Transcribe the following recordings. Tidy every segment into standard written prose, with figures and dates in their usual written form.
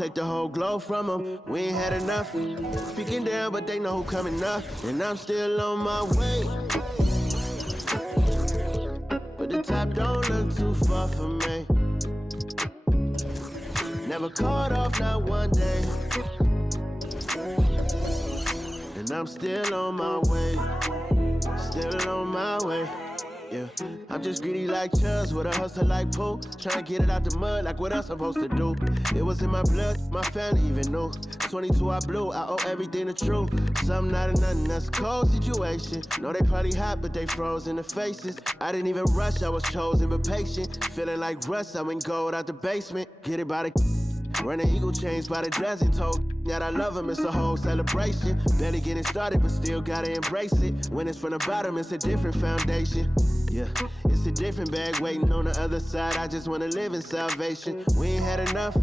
take the whole glow from them. We ain't had enough. Speaking down, but they know who coming up. And I'm still on my way. But the top don't look too far for me. Never caught off, not one day. And I'm still on my way. Still on my way. Yeah, I'm just greedy like Chuz with a hustle like Pooh. Tryna get it out the mud like what else I'm supposed to do. It was in my blood, my family even knew. 22 I blew, I owe everything to true. Something out of nothing, that's a cold situation. Know they probably hot, but they froze in the faces. I didn't even rush, I was chosen but patient. Feeling like Russ, I went gold out the basement. Get it by the running eagle chains by the dozen. Told that I love him, it's a whole celebration. Barely getting started, but still gotta embrace it. When it's from the bottom, it's a different foundation. Yeah, it's a different bag waiting on the other side. I just wanna live in salvation. We ain't had enough.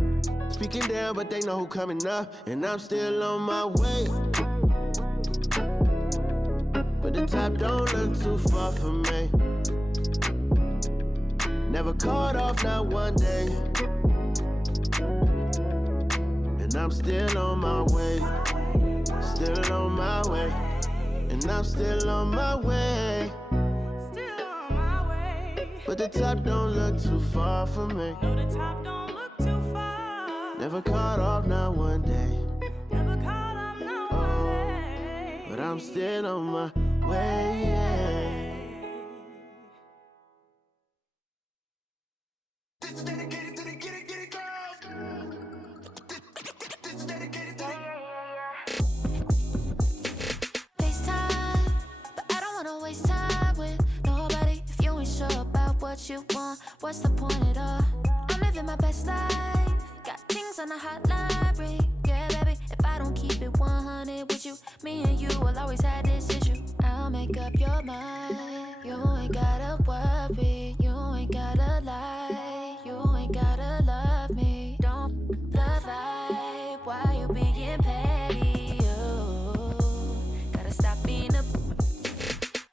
Speaking down, but they know who coming up. And I'm still on my way. But the top don't look too far for me. Never caught off, not one day. And I'm still on my way. Still on my way. And I'm still on my way. But the top don't look too far for me. No, the top don't look too far. Never caught off, not one day. Never caught off, not one day. But I'm still on my way. This is dedicated to the get it girls. This is dedicated to the FaceTime, but I don't wanna waste time with nobody if you ain't sure about what you want. What's the point at all? I'm living my best life. Got things on the hotline ring. Yeah, baby, if I don't keep it 100 with you, me and you will always have this issue. I'll make up your mind. You ain't gotta worry. You ain't gotta lie. You ain't gotta love me. Don't the vibe. Why you being petty? Gotta stop being a.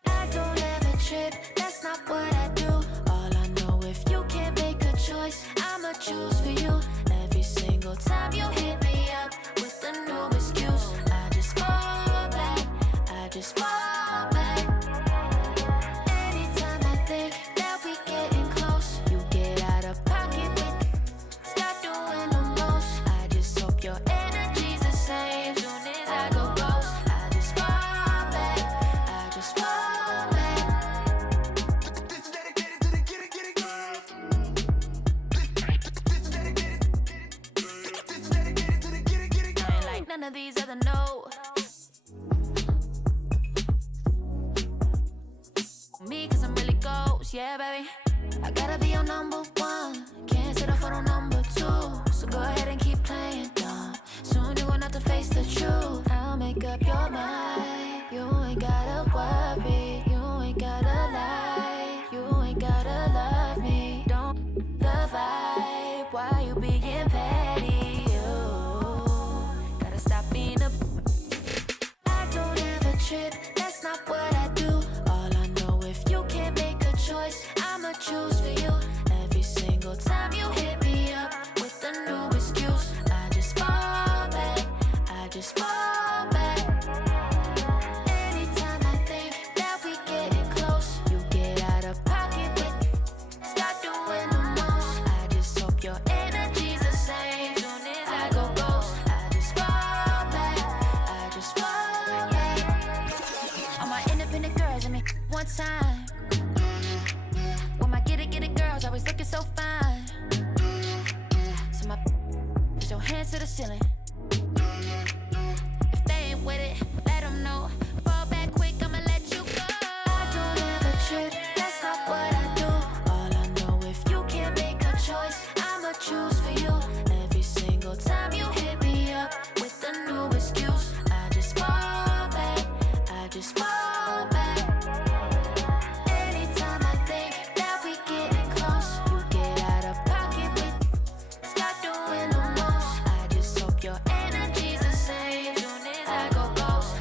I don't ever trip. That's not what I do. All I know, if you can't make a choice, I'ma choose for you. Every single time you hit me up with a new excuse, I just fall back. I just fall back. Anytime I think that we getting close, you get out of pocket with. Stop doing the most. I just hope your energy's the same. Soon as I go ghost, I just fall back. I just fall back. This is dedicated to the get it girls. This is dedicated to the get it I ain't like none of these other no. Me, cause I'm really ghost, yeah, baby. I gotta be your number one. Can't settle for no number two. So go ahead and keep playing dumb. Soon you're gonna have to face the truth. I'll make up your mind. You ain't gotta worry. You ain't gotta lie. You ain't gotta love me. Don't the vibe. Why you being petty? Gotta stop being a. I don't ever trip. That's not what I do. All I know, if you can't make a choice, I'ma choose for you. Every single time you hit me up with a new excuse, I just fall back. I just fall back. Anytime I think that we getting close, you get out of pocket with. Stop doing the most. I just hope your energy's the same. Soon as I go ghost, I just fall back. I just fall back. All my independent girls, I mean, one time. When my get it girls always looking so fine. So my put your hands to the ceiling. If they ain't with it, let them know. Fall back quick, I'ma let you go. I don't ever trip, that's not what I do. All I know, if you can't make a choice, I'ma choose for you. Every single time you hit me up with a new excuse, I just fall back. I just fall back. Anytime I think that we getting close, you get out of pocket with. Stop doing the most. I just hope your energy's the same. Soon as I go ghost,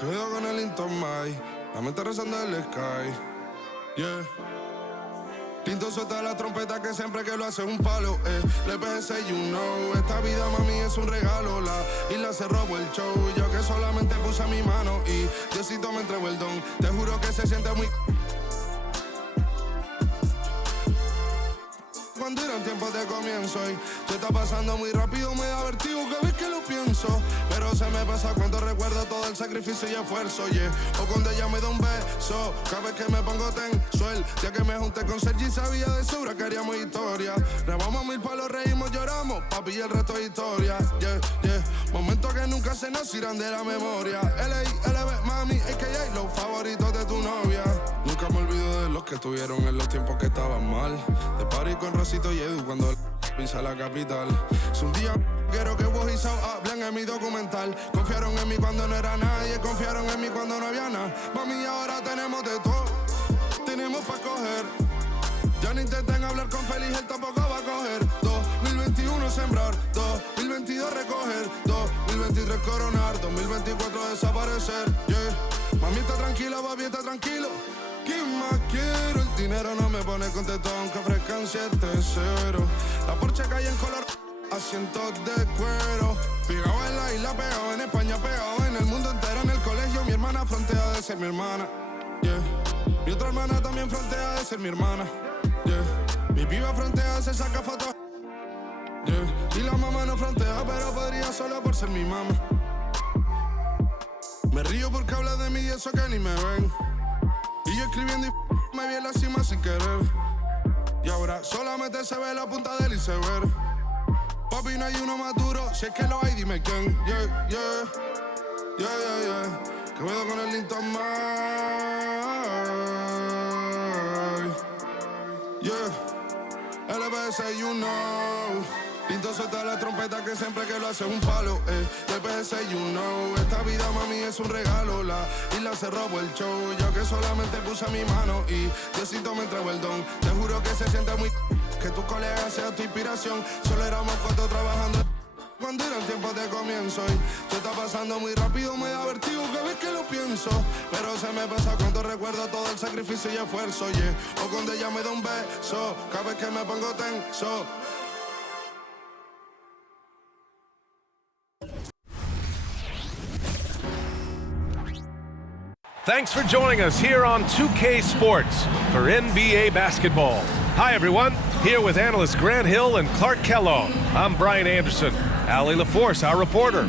Cuidado con el Intomai, la mente rezando el sky. Yeah. Tinto suelta la trompeta que siempre que lo hace es un palo. Le pensé, you know, esta vida mami es un regalo. La isla se robó el show, yo que solamente puse mi mano y Diosito me entregó el don. Te juro que se siente muy... Cuando eran tiempos de comienzo y se está pasando muy rápido, me da vertigo cada vez que lo pienso. Pero se me pasa cuando recuerdo todo el sacrificio y esfuerzo, yeah. O cuando ella me da un beso, cada vez que me pongo tenso. El día que me junté con Sergi sabía de sobra que haríamos historia. Grabamos 1000 palos, reímos, lloramos, papi, y el resto es historia, yeah, yeah. Momentos que nunca se nos irán de la memoria. L.A., mami, a.k.a. los favoritos de tu novia. Nunca me olvido de los que estuvieron en los tiempos que estaban mal. De party con Rosito y Edu cuando pisa la capital. Es un día quiero que vos y Sao hablen en mi documental. Confiaron en mí cuando no era nadie, confiaron en mí cuando no había nada. Mami, ahora tenemos de todo, tenemos pa' coger. Ya no intenten hablar con Feliz, él tampoco va a coger. 2021 sembrar, 2022 recoger, 2023 coronar, 2024 desaparecer, yeah. Mami está tranquila, papi está tranquilo. ¿Qué más quiero? El dinero no me pone contento aunque ofrezcan 7-0. La Porsche cae en color, asientos de cuero. Pegado en la isla, pegado en España, pegado en el mundo entero. En el colegio mi hermana frontea de ser mi hermana, yeah. Mi otra hermana también frontea de ser mi hermana, yeah. Mi piba frontea, se saca fotos, yeah. Y la mamá no frontea, pero podría solo por ser mi mamá. Me río porque habla de mí y eso que ni me ven. Y yo escribiendo y me vi en la cima sin querer. Y ahora solamente se ve la punta del iceberg. Papi, no hay uno más duro, si es que lo hay, dime quién. Yeah, yeah, yeah, yeah, yeah. Que puedo con el Intomai. Yeah, LBS, you know. Tinto suelta la trompeta que siempre que lo hace es un palo, LBS, you know. Esta vida, mami, es un regalo. La isla se robó el show, yo que solamente puse mi mano y Diosito me entregó el don. Te juro que se siente muy... que tus colegas sean tu inspiración. Solo éramos 4 trabajando cuando eran tiempos de comienzo y se está pasando muy rápido, me da vertigo cada vez que lo pienso. Pero se me pasa cuando recuerdo todo el sacrificio y esfuerzo, yeah. O cuando ella me da un beso, cada vez que me pongo tenso. Thanks for joining us here on 2K Sports for NBA basketball. Hi, everyone. Here with analysts Grant Hill and Clark Kellogg. I'm Brian Anderson. Allie LaForce, our reporter.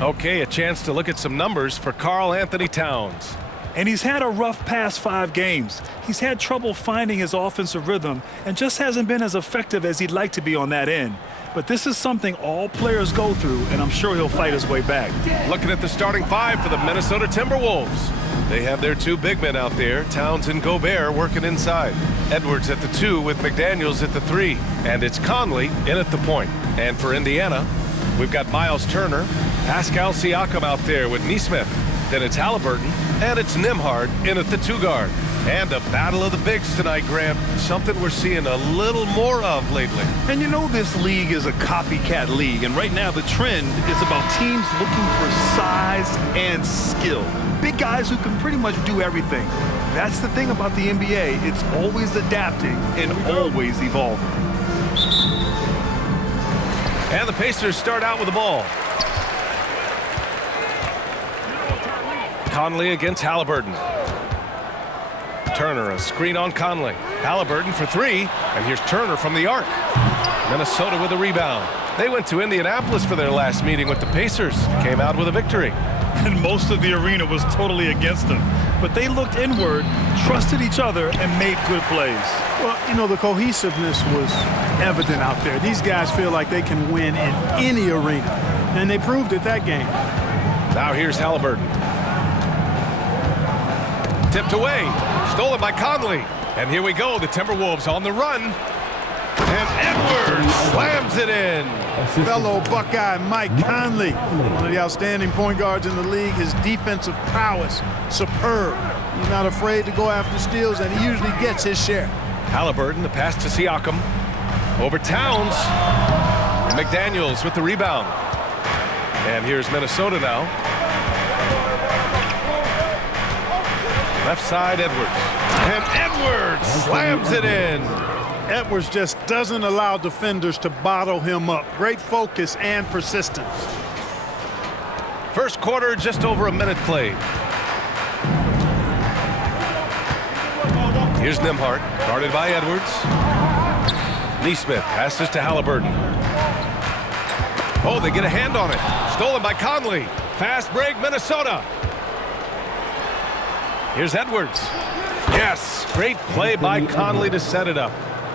Okay, a chance to look at some numbers for Karl Anthony Towns. And he's had a rough past 5 games. He's had trouble finding his offensive rhythm and just hasn't been as effective as he'd like to be on that end. But this is something all players go through, and I'm sure he'll fight his way back. Looking at the starting 5 for the Minnesota Timberwolves. They have their 2 big men out there, Towns and Gobert, working inside. Edwards at the 2 with McDaniels at the 3. And it's Conley in at the point. And for Indiana, we've got Miles Turner, Pascal Siakam out there with Nesmith. Then it's Halliburton, and it's Nembhard in at the 2 guard. And a battle of the bigs tonight, Grant. Something we're seeing a little more of lately. And you know this league is a copycat league, and right now the trend is about teams looking for size and skill. Big guys who can pretty much do everything. That's the thing about the NBA. It's always adapting and always evolving. And the Pacers start out with the ball. Conley against Halliburton. Turner, a screen on Conley. Halliburton for 3, and here's Turner from the arc. Minnesota with a rebound. They went to Indianapolis for their last meeting with the Pacers. Came out with a victory. And most of the arena was totally against them. But they looked inward, trusted each other, and made good plays. Well, you know, the cohesiveness was evident out there. These guys feel like they can win in any arena, and they proved it that game. Now here's Halliburton. Tipped away, stolen by Conley. And here we go, the Timberwolves on the run. And Edwards slams it in. Fellow Buckeye Mike Conley, one of the outstanding point guards in the league. His defensive prowess, superb. He's not afraid to go after steals, and he usually gets his share. Halliburton, the pass to Siakam. Over Towns. McDaniels with the rebound. And here's Minnesota now. Left side, Edwards. And Edwards slams it in. Edwards just doesn't allow defenders to bottle him up. Great focus and persistence. First quarter, just over a minute played. Here's Nembhard, guarded by Edwards. Neesmith passes to Halliburton. Oh, they get a hand on it. Stolen by Conley. Fast break, Minnesota. Here's Edwards. Yes, great play by Conley to set it up.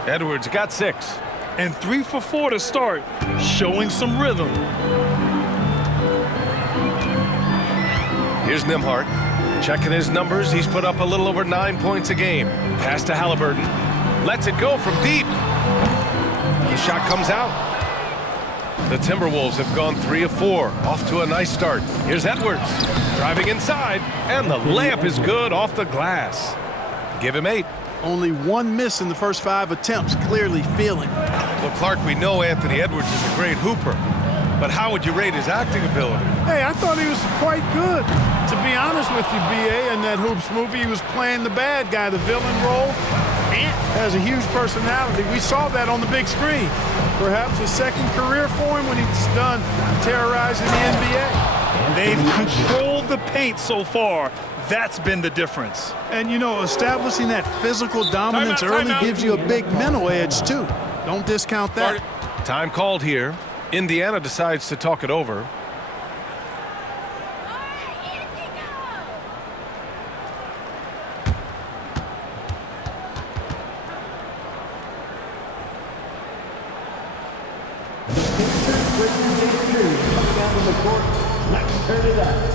Edwards got 6. And 3 for 4 to start, showing some rhythm. Here's Nembhard. Checking his numbers, he's put up a little over 9 points a game. Pass to Halliburton. Lets it go from deep. The shot comes out. The Timberwolves have gone 3 of 4. Off to a nice start. Here's Edwards. Driving inside. And the layup is good off the glass. Give him 8. Only 1 miss in the first 5 attempts. Clearly feeling it. Well, Clark, we know Anthony Edwards is a great hooper. But how would you rate his acting ability? Hey, I thought he was quite good. To be honest with you, B.A., in that Hoops movie, he was playing the bad guy, the villain role. Ant has a huge personality. We saw that on the big screen. Perhaps a second career for him when he's done terrorizing the NBA. They've controlled the paint so far. That's been the difference. And, you know, establishing that physical dominance early gives you a big mental edge, too. Don't discount that. Time called here. Indiana decides to talk it over. Let's turn it up.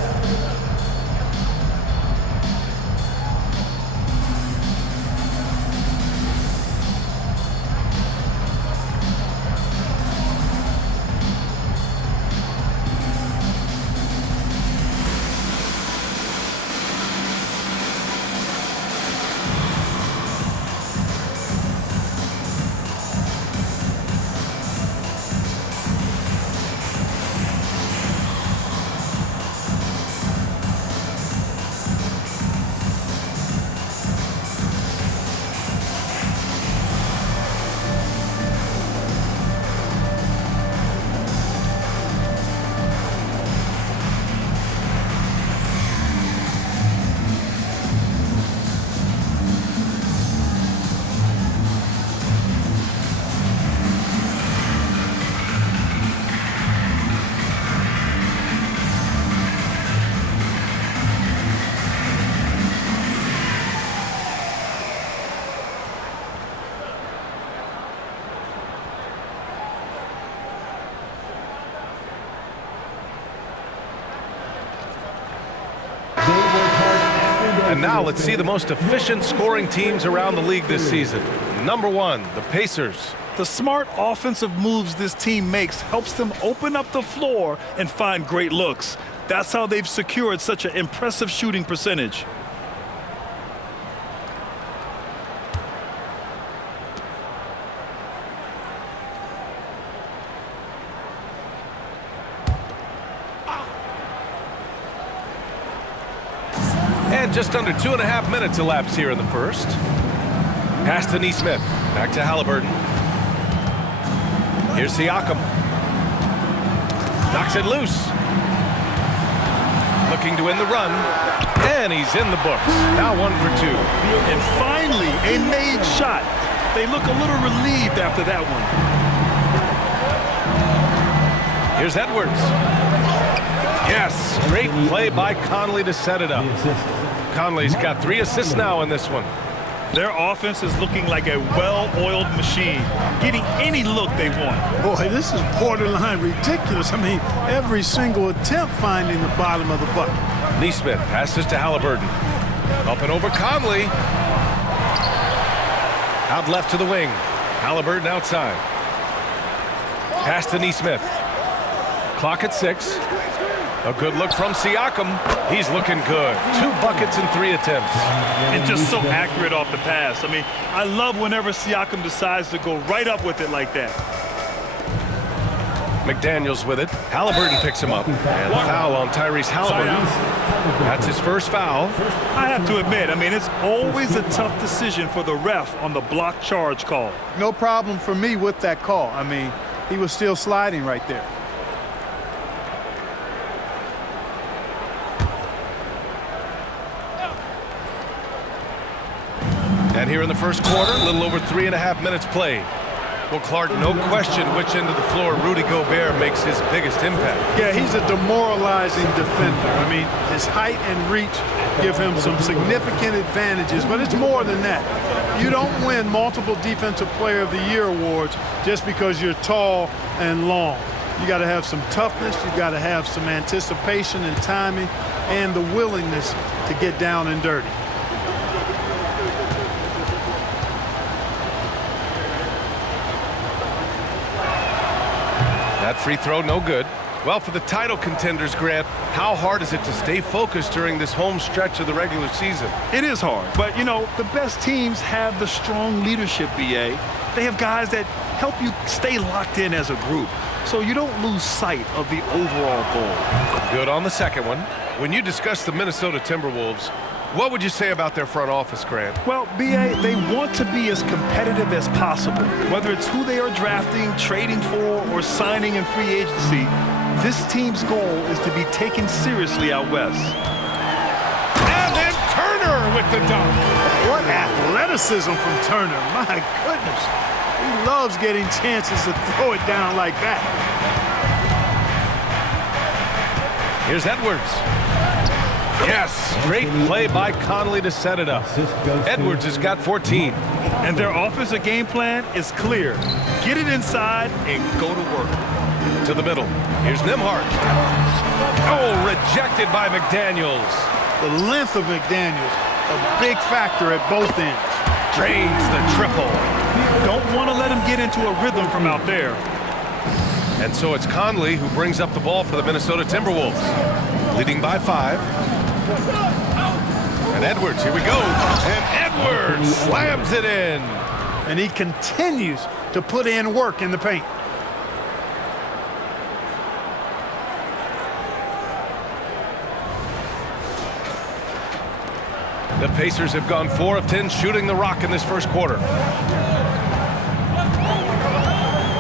And now let's see the most efficient scoring teams around the league this season. Number 1, the Pacers. The smart offensive moves this team makes helps them open up the floor and find great looks. That's how they've secured such an impressive shooting percentage. And just under 2.5 minutes elapsed here in the first. Pass to Neesmith. Back to Halliburton. Here's Siakam. Knocks it loose. Looking to win the run. And he's in the books. Now 1 for 2. And finally, a made shot. They look a little relieved after that one. Here's Edwards. Yes, great play by Conley to set it up. Conley's got 3 assists now in this one. Their offense is looking like a well-oiled machine, getting any look they want. Boy, this is borderline ridiculous. I mean, every single attempt finding the bottom of the bucket. Neesmith passes to Halliburton. Up and over Conley. Out left to the wing. Halliburton outside. Pass to Neesmith. Clock at 6. A good look from Siakam. He's looking good. 2 buckets in 3 attempts. And just so accurate off the pass. I mean, I love whenever Siakam decides to go right up with it like that. McDaniels with it. Halliburton picks him up. And foul on Tyrese Halliburton. That's his first foul. I have to admit, I mean, it's always a tough decision for the ref on the block charge call. No problem for me with that call. I mean, he was still sliding right there. And here in the first quarter, a little over 3.5 minutes played. Well, Clark, no question which end of the floor Rudy Gobert makes his biggest impact. Yeah, he's a demoralizing defender. I mean, his height and reach give him some significant advantages, but it's more than that. You don't win multiple Defensive Player of the Year awards just because you're tall and long. You got to have some toughness, you got to have some anticipation and timing, and the willingness to get down and dirty. That free throw, no good. Well, for the title contenders, Grant, how hard is it to stay focused during this home stretch of the regular season? It is hard, but, you know, the best teams have the strong leadership, BA. They have guys that help you stay locked in as a group, so you don't lose sight of the overall goal. Good on the second one. When you discuss the Minnesota Timberwolves, what would you say about their front office, Grant? Well, BA, they want to be as competitive as possible. Whether it's who they are drafting, trading for, or signing in free agency, this team's goal is to be taken seriously out west. And then Turner with the dunk. What athleticism from Turner. My goodness. He loves getting chances to throw it down like that. Here's Edwards. Yes, great play by Conley to set it up. Edwards has got 14. And their offensive game plan is clear. Get it inside and go to work. To the middle. Here's Nembhard. Oh, rejected by McDaniels. The length of McDaniels, a big factor at both ends. Drains the triple. Don't want to let him get into a rhythm from out there. And so it's Conley who brings up the ball for the Minnesota Timberwolves. Leading by 5. And Edwards, here we go. And Edwards slams it in. And he continues to put in work in the paint. The Pacers have gone 4 of 10 shooting the rock in this first quarter.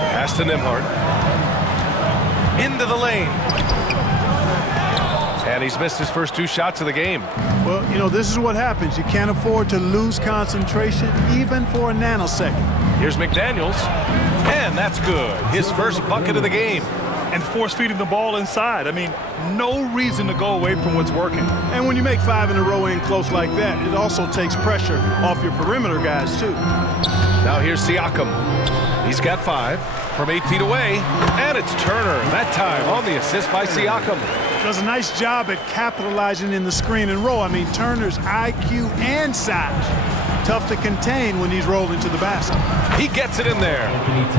Pass to Nembhard. Into the lane. And he's missed his first 2 shots of the game. Well, you know, this is what happens. You can't afford to lose concentration even for a nanosecond. Here's McDaniels. And that's good. His first bucket of the game. And force-feeding the ball inside. I mean, no reason to go away from what's working. And when you make 5 in a row in close like that, it also takes pressure off your perimeter guys, too. Now here's Siakam. He's got 5 from 8 feet away. And it's Turner, that time on the assist by Siakam. Does a nice job at capitalizing in the screen and roll. I mean, Turner's IQ and size. Tough to contain when he's rolling to the basket. He gets it in there.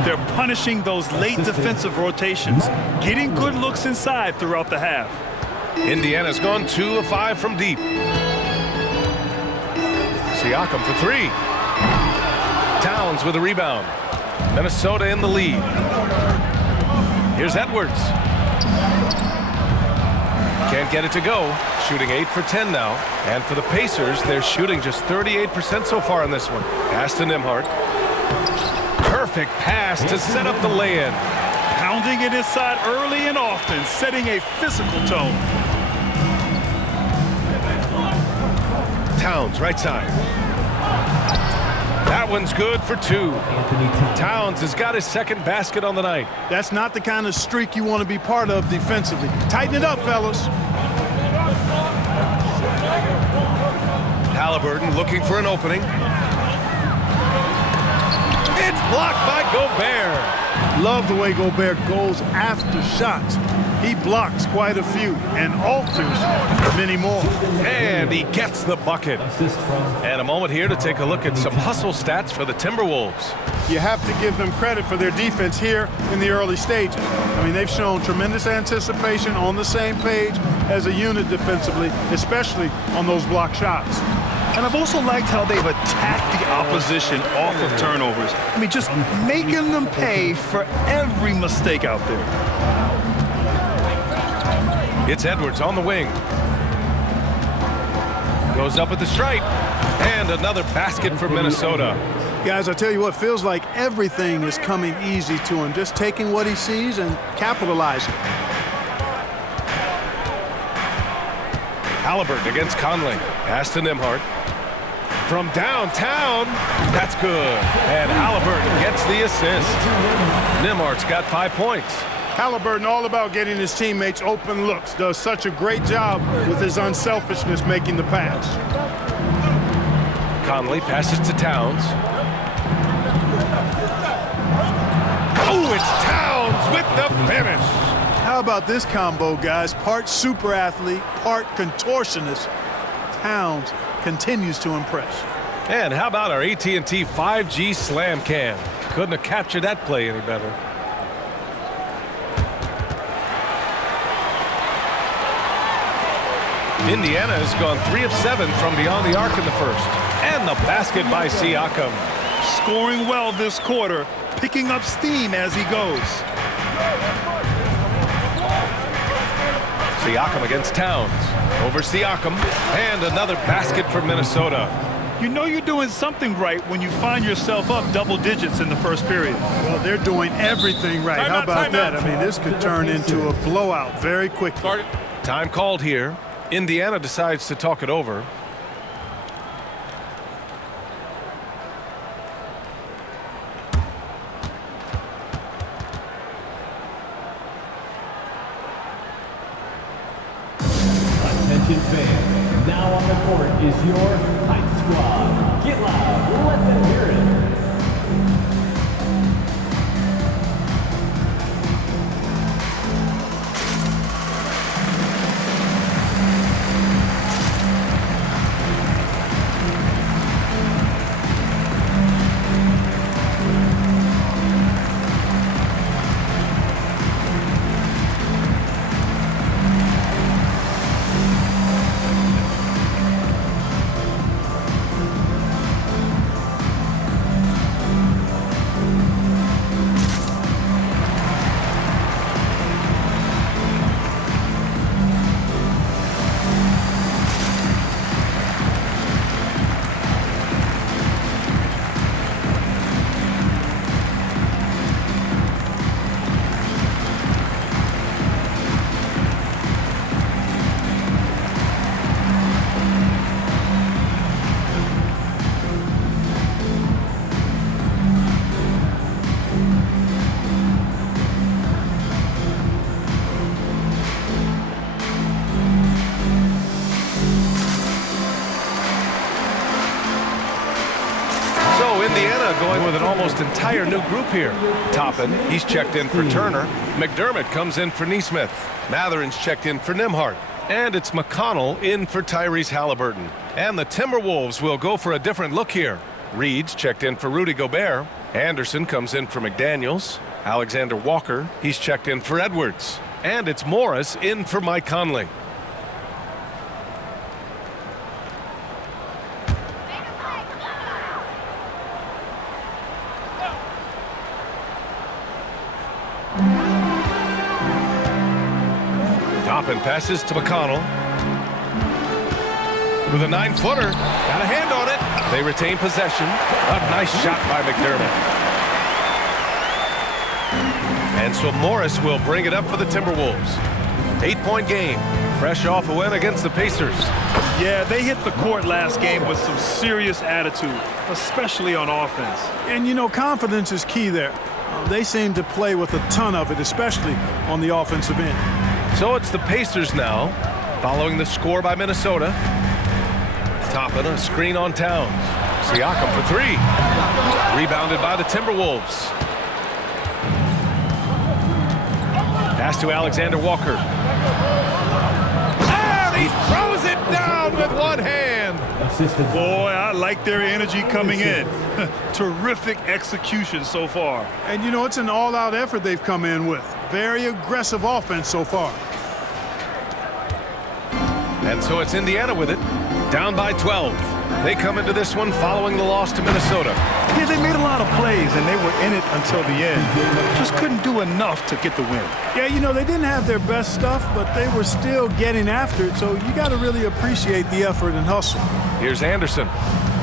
They're punishing those late defensive rotations, getting good looks inside throughout the half. Indiana's gone 2 of 5 from deep. Siakam for 3. Towns with a rebound. Minnesota in the lead. Here's Edwards. Can't get it to go. Shooting 8 for 10 now. And for the Pacers, they're shooting just 38% so far in this one. Pass to Nembhard. Perfect pass to set up the lay-in. Pounding it inside early and often, setting a physical tone. Towns, right side. That one's good for 2. Towns has got his second basket on the night. That's not the kind of streak you want to be part of defensively. Tighten it up, fellas. Halliburton looking for an opening. It's blocked by Gobert. Love the way Gobert goes after shots. He blocks quite a few and alters many more. And he gets the bucket. And a moment here to take a look at some hustle stats for the Timberwolves. You have to give them credit for their defense here in the early stages. I mean, they've shown tremendous anticipation, on the same page as a unit defensively, especially on those block shots. And I've also liked how they've attacked the opposition off of turnovers. I mean, just making them pay for every mistake out there. It's Edwards on the wing. Goes up with the stripe. And another basket for Minnesota. Guys, I tell you what, feels like everything is coming easy to him. Just taking what he sees and capitalizing. Halliburton against Conley. Pass to Nembhard. From downtown, that's good. And Halliburton gets the assist. Nembhard's got 5 points. Halliburton all about getting his teammates open looks. Does such a great job with his unselfishness making the pass. Conley passes to Towns. Oh, it's Towns with the finish. How about this combo, guys? Part super athlete, part contortionist. Towns continues to impress. And how about our AT&T 5G slam cam? Couldn't have captured that play any better. Indiana has gone 3 of 7 from beyond the arc in the first. And the basket by Siakam. Scoring well this quarter, picking up steam as he goes. Siakam against Towns. Over Siakam. And another basket for Minnesota. You know you're doing something right when you find yourself up double digits in the first period. Well, they're doing everything right. How about that? I mean, this could turn into a blowout very quickly. Time called here. Indiana decides to talk it over. Attention fans, now on the court is your Hype Squad. Get loud, let them hear it. Going with an almost entire new group here. Toppin, he's checked in for Turner. McDermott comes in for Nesmith. Matherin's checked in for Nembhard. And it's McConnell in for Tyrese Halliburton. And the Timberwolves will go for a different look here. Reed's checked in for Rudy Gobert. Anderson comes in for McDaniels. Alexander Walker, he's checked in for Edwards. And it's Morris in for Mike Conley. Toppin passes to McConnell. With a 9-footer. Got a hand on it. They retain possession. A nice shot by McDermott. And so Morris will bring it up for the Timberwolves. 8-point game. Fresh off a win against the Pacers. Yeah, they hit the court last game with some serious attitude, especially on offense. And, you know, confidence is key there. They seem to play with a ton of it, especially on the offensive end. So it's the Pacers now, following the score by Minnesota. Toppin, a screen on Towns. Siakam for 3. Rebounded by the Timberwolves. Pass to Alexander Walker. And he throws it down with one hand. Boy, I like their energy coming in. Terrific execution so far. And, you know, it's an all-out effort they've come in with. Very aggressive offense so far. And so it's Indiana with it, down by 12. They come into this one following the loss to Minnesota. Yeah, they made a lot of plays, and they were in it until the end. Just couldn't do enough to get the win. Yeah, you know, they didn't have their best stuff, but they were still getting after it, so you got to really appreciate the effort and hustle. Here's Anderson,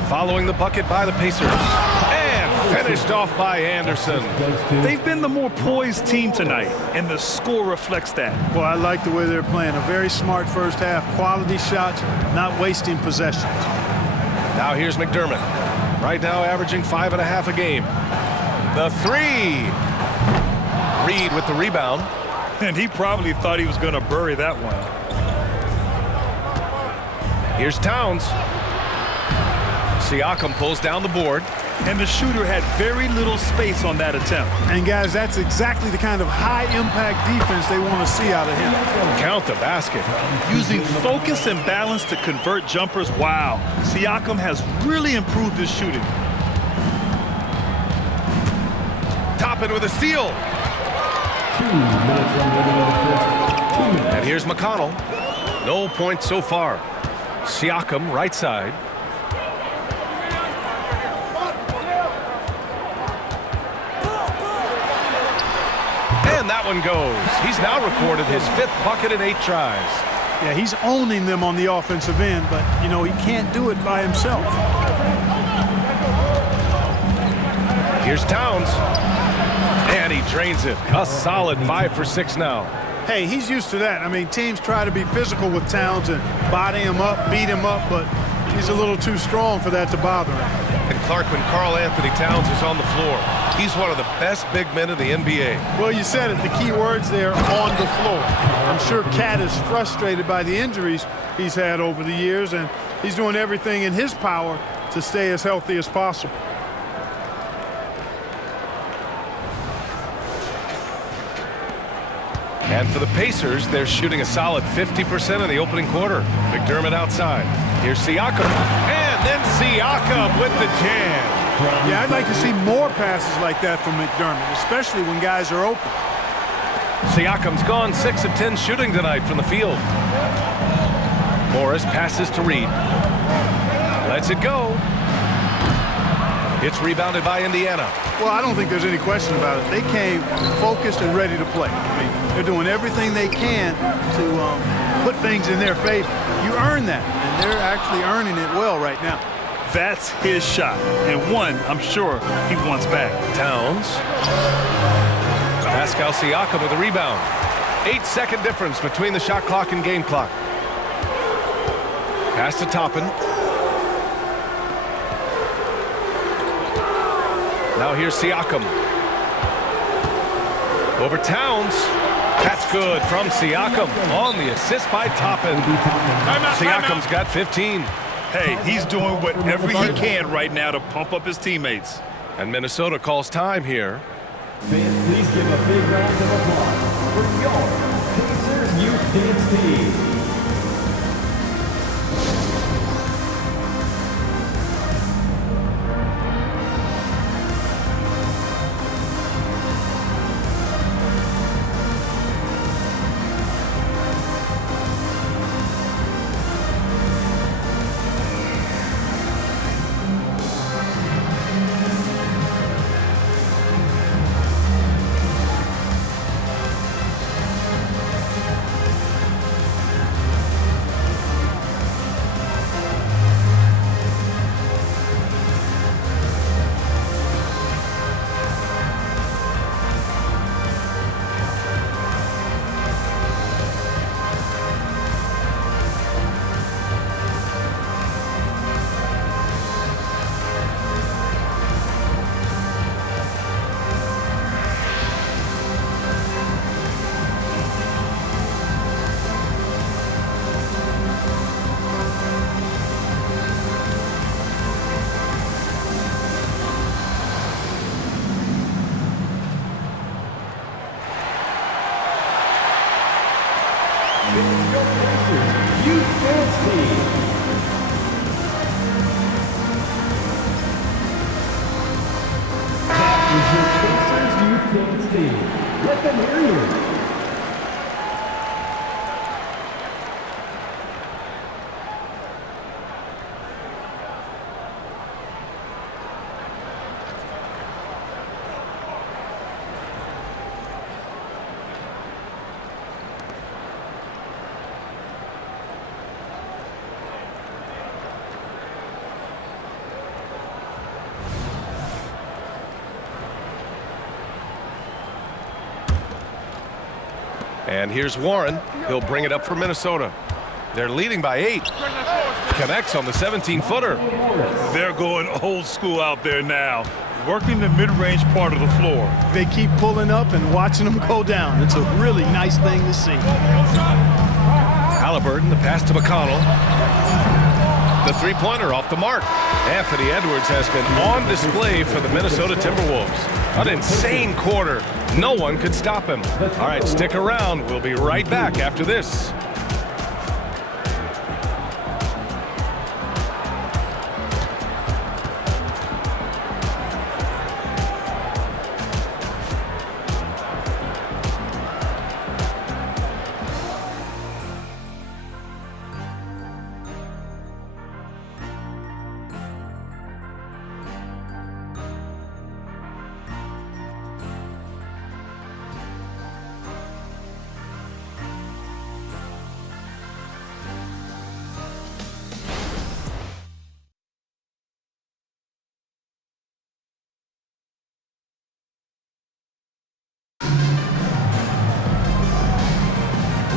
following the bucket by the Pacers. And finished off by Anderson. They've been the more poised team tonight, and the score reflects that. Well, I like the way they're playing. A very smart first half. Quality shots, not wasting possessions. Now here's McDermott. Right now averaging 5.5 a game. The three. Reed with the rebound. And he probably thought he was going to bury that one. Here's Towns. Siakam pulls down the board. And the shooter had very little space on that attempt. And guys, that's exactly the kind of high-impact defense they want to see out of him. Count the basket. Using focus and balance to convert jumpers, wow. Siakam has really improved his shooting. Toppin with a steal. 2 minutes remaining in the first. 2 minutes. And here's McConnell. No points so far. Siakam, right side. And that one goes. He's now recorded his 5th bucket in 8 tries. Yeah, he's owning them on the offensive end, but, you know, he can't do it by himself. Here's Towns. And he drains it. A solid 5 for 6 now. Hey, he's used to that. I mean, teams try to be physical with Towns and body him up, beat him up, but he's a little too strong for that to bother him. And Clark, when Karl Anthony Towns is on the floor, he's one of the best big men in the NBA. Well, you said it. The key words there, on the floor. I'm sure Cat is frustrated by the injuries he's had over the years, and he's doing everything in his power to stay as healthy as possible. And for the Pacers, they're shooting a solid 50% in the opening quarter. McDermott outside. Here's Siakam. And then Siakam with the jam. Yeah, I'd like to see more passes like that from McDermott, especially when guys are open. Siakam's gone 6 of 10 shooting tonight from the field. Morris passes to Reed. Lets it go. It's rebounded by Indiana. Well, I don't think there's any question about it. They came focused and ready to play. I mean, they're doing everything they can to put things in their favor. You earn that, and they're actually earning it well right now. That's his shot, and one I'm sure he wants back. Towns. Pascal Siakam with a rebound. 8-second difference between the shot clock and game clock. Pass to Toppin. Now here's Siakam. Over Towns. That's good from Siakam on the assist by Toppin. Siakam's got 15. Hey, he's doing whatever he can right now to pump up his teammates. And Minnesota calls time here. Fans, please give a big round of applause for your Pacers Youth Dance Team. Youth Dance Team. That is your Pacers Youth Dance Team. Let them hear you. And here's Warren. He'll bring it up for Minnesota. They're leading by 8. Connects on the 17-footer. They're going old school out there now, working the mid-range part of the floor. They keep pulling up and watching them go down. It's a really nice thing to see. Halliburton, the pass to McConnell. The three-pointer off the mark. Anthony Edwards has been on display for the Minnesota Timberwolves. An insane quarter. No one could stop him. All right, stick around. We'll be right back after this.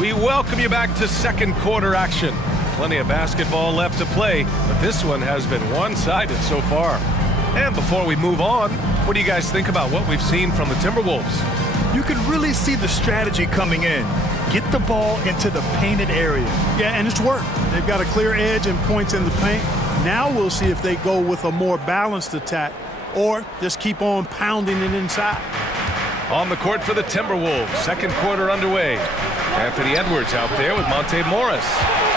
We welcome you back to second quarter action. Plenty of basketball left to play, but this one has been one-sided so far. And before we move on, what do you guys think about what we've seen from the Timberwolves? You can really see the strategy coming in. Get the ball into the painted area. Yeah, and it's worked. They've got a clear edge and points in the paint. Now we'll see if they go with a more balanced attack or just keep on pounding it inside. On the court for the Timberwolves, second quarter underway. Anthony Edwards out there with Monte Morris.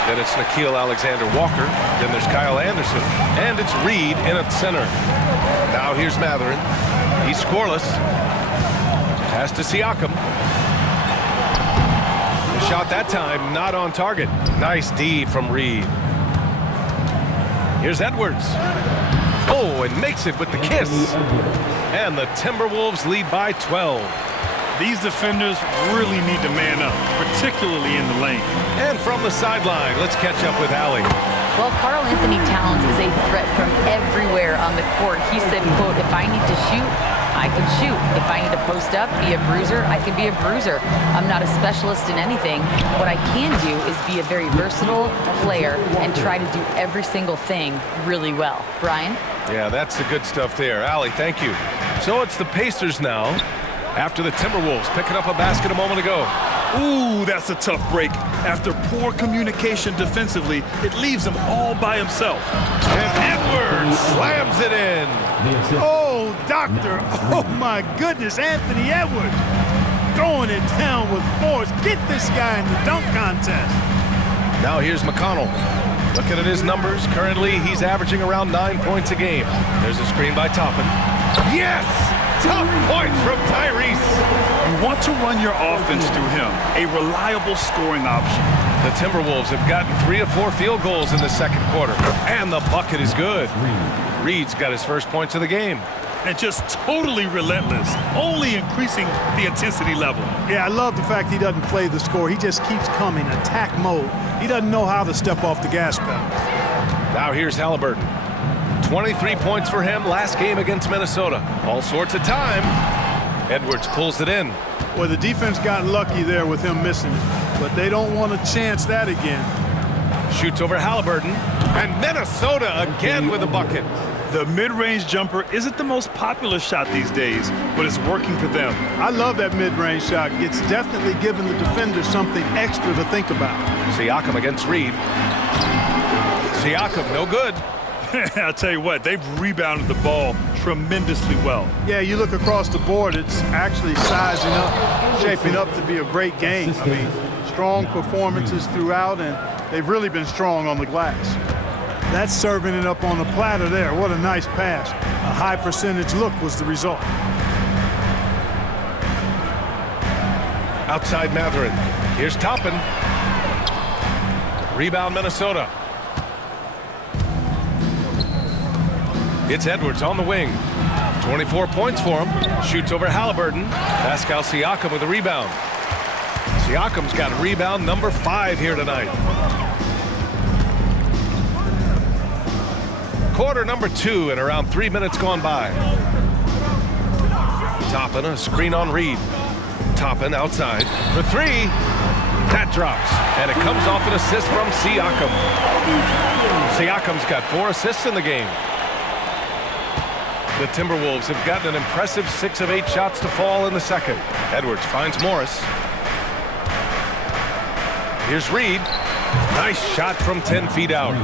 Then it's Nickeil Alexander-Walker. Then there's Kyle Anderson. And it's Reed in at center. Now here's Mathurin. He's scoreless. Pass to Siakam. The shot that time not on target. Nice D from Reed. Here's Edwards. Oh, and makes it with the kiss. And the Timberwolves lead by 12. These defenders really need to man up, particularly in the lane. And from the sideline, let's catch up with Allie. Well, Karl Anthony Towns is a threat from everywhere on the court. He said, quote, if I need to shoot, I can shoot. If I need to post up, be a bruiser, I can be a bruiser. I'm not a specialist in anything. What I can do is be a very versatile player and try to do every single thing really well. Brian? Yeah, that's the good stuff there. Allie, thank you. So it's the Pacers now. After the Timberwolves picking up a basket a moment ago. Ooh, that's a tough break. After poor communication defensively, it leaves him all by himself. And Edwards slams it in. Oh, doctor. Oh, my goodness. Anthony Edwards throwing it down with force. Get this guy in the dunk contest. Now here's McConnell. Looking at his numbers, currently he's averaging around 9 points a game. There's a screen by Toppin. Yes! Tough points from Tyrese. You want to run your offense through him, a reliable scoring option. The Timberwolves have gotten 3 of 4 field goals in the second quarter, and the bucket is good. Reed's got his first points of the game. And just totally relentless, only increasing the intensity level. Yeah, I love the fact he doesn't play the score. He just keeps coming, attack mode. He doesn't know how to step off the gas pedal. Now here's Halliburton. 23 points for him last game against Minnesota. All sorts of time. Edwards pulls it in. Well, the defense got lucky there with him missing it, but they don't want to chance that again. Shoots over Halliburton, and Minnesota again with a bucket. The mid-range jumper isn't the most popular shot these days, but it's working for them. I love that mid-range shot. It's definitely giving the defender something extra to think about. Siakam against Reed. Siakam, no good. I'll tell you what, they've rebounded the ball tremendously well. Yeah, you look across the board, it's actually sizing up, shaping up to be a great game. I mean, strong performances throughout, and they've really been strong on the glass. That's serving it up on the platter there. What a nice pass. A high percentage look was the result. Outside Mathurin. Here's Toppin. Rebound Minnesota. It's Edwards on the wing. 24 points for him. Shoots over Halliburton. Pascal Siakam with a rebound. Siakam's got rebound number 5 here tonight. Quarter number 2 and around 3 minutes gone by. Toppin, a screen on Reed. Toppin outside for 3. That drops, and it comes off an assist from Siakam. Siakam's got 4 assists in the game. The Timberwolves have gotten an impressive 6 of 8 shots to fall in the second. Edwards finds Morris. Here's Reed. Nice shot from 10 feet out.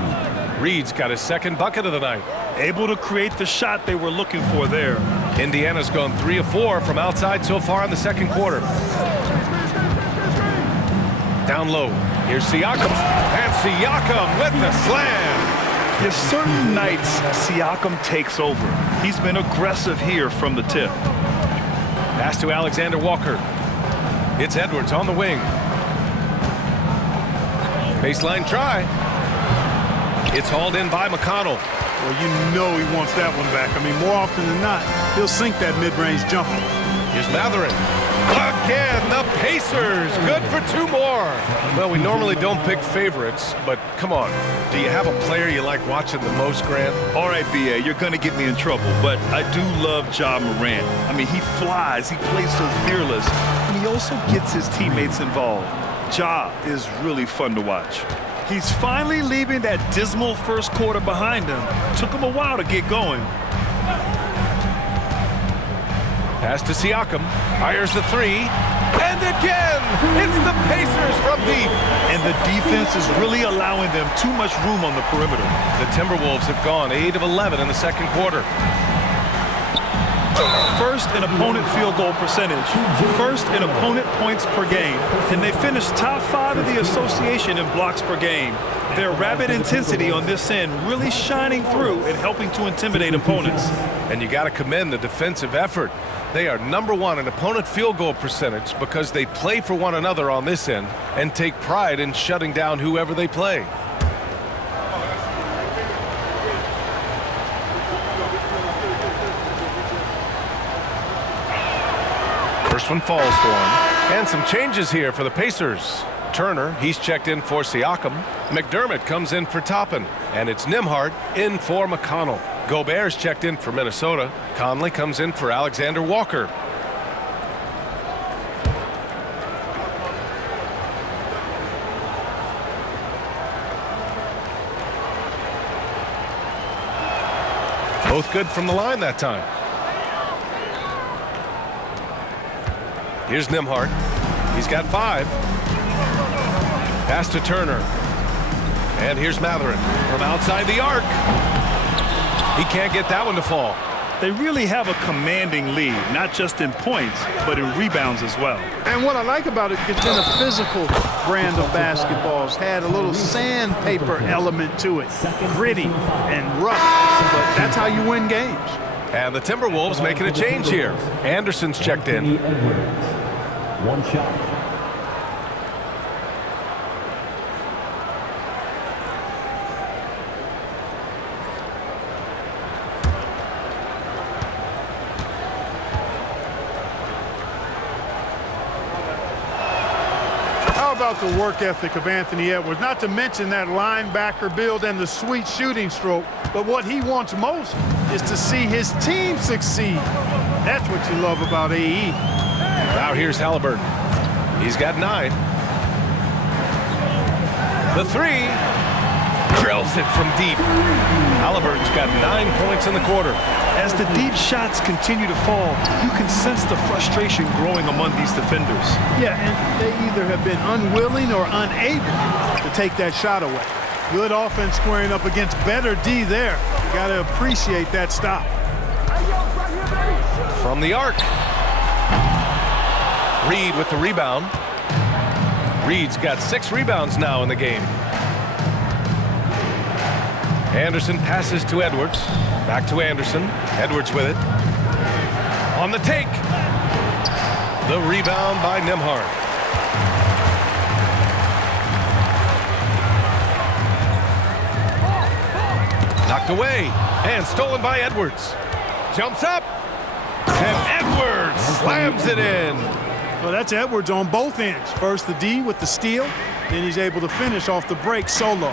Reed's got his second bucket of the night. Able to create the shot they were looking for there. Indiana's gone 3 of 4 from outside so far in the second quarter. Down low. Here's Siakam. And Siakam with the slam. There's certain nights Siakam takes over. He's been aggressive here from the tip. Pass to Alexander Walker. It's Edwards on the wing. Baseline try. It's hauled in by McConnell. Well, you know he wants that one back. I mean, more often than not, he'll sink that mid-range jumper. Here's Matherin. Again, the Pacers. Good for 2 more. Well, we normally don't pick favorites, but come on. Do you have a player you like watching the most, Grant? All right, B.A., you're going to get me in trouble, but I do love Ja Morant. I mean, he flies. He plays so fearless, and he also gets his teammates involved. Ja is really fun to watch. He's finally leaving that dismal first quarter behind him. Took him a while to get going. Pass to Siakam. Fires the 3. And again, it's the Pacers from deep. And the defense is really allowing them too much room on the perimeter. The Timberwolves have gone 8 of 11 in the second quarter. First in opponent field goal percentage, first in opponent points per game, and they finished top 5 of the association in blocks per game. Their rapid intensity on this end really shining through and helping to intimidate opponents. And you got to commend the defensive effort. They are #1 in opponent field goal percentage because they play for one another on this end and take pride in shutting down whoever they play. First one falls for him. And some changes here for the Pacers. Turner, he's checked in for Siakam. McDermott comes in for Toppin. And it's Nembhard in for McConnell. Gobert's checked in for Minnesota. Conley comes in for Alexander Walker. Both good from the line that time. Here's Nembhard. He's got 5. Pass to Turner. And here's Matherin from outside the arc. He can't get that one to fall. They really have a commanding lead, not just in points, but in rebounds as well. And what I like about it, it's been a physical brand of basketball. It's had a little sandpaper element to it. Gritty and rough, but that's how you win games. And the Timberwolves making a change here. Anderson's checked in. One shot. How about the work ethic of Anthony Edwards? Not to mention that linebacker build and the sweet shooting stroke, but what he wants most is to see his team succeed. That's what you love about AE. Now here's Halliburton. He's got 9. The 3. Drills it from deep. Halliburton's got 9 points in the quarter. As the deep shots continue to fall, you can sense the frustration growing among these defenders. Yeah, and they either have been unwilling or unable to take that shot away. Good offense squaring up against better D there. You got to appreciate that stop. From the arc. Reed with the rebound. Reed's got 6 rebounds now in the game. Anderson passes to Edwards. Back to Anderson. Edwards with it. On the take. The rebound by Nembhard. Knocked away. And stolen by Edwards. Jumps up. And Edwards slams it in. Well, that's Edwards on both ends. First the D with the steal. Then he's able to finish off the break solo.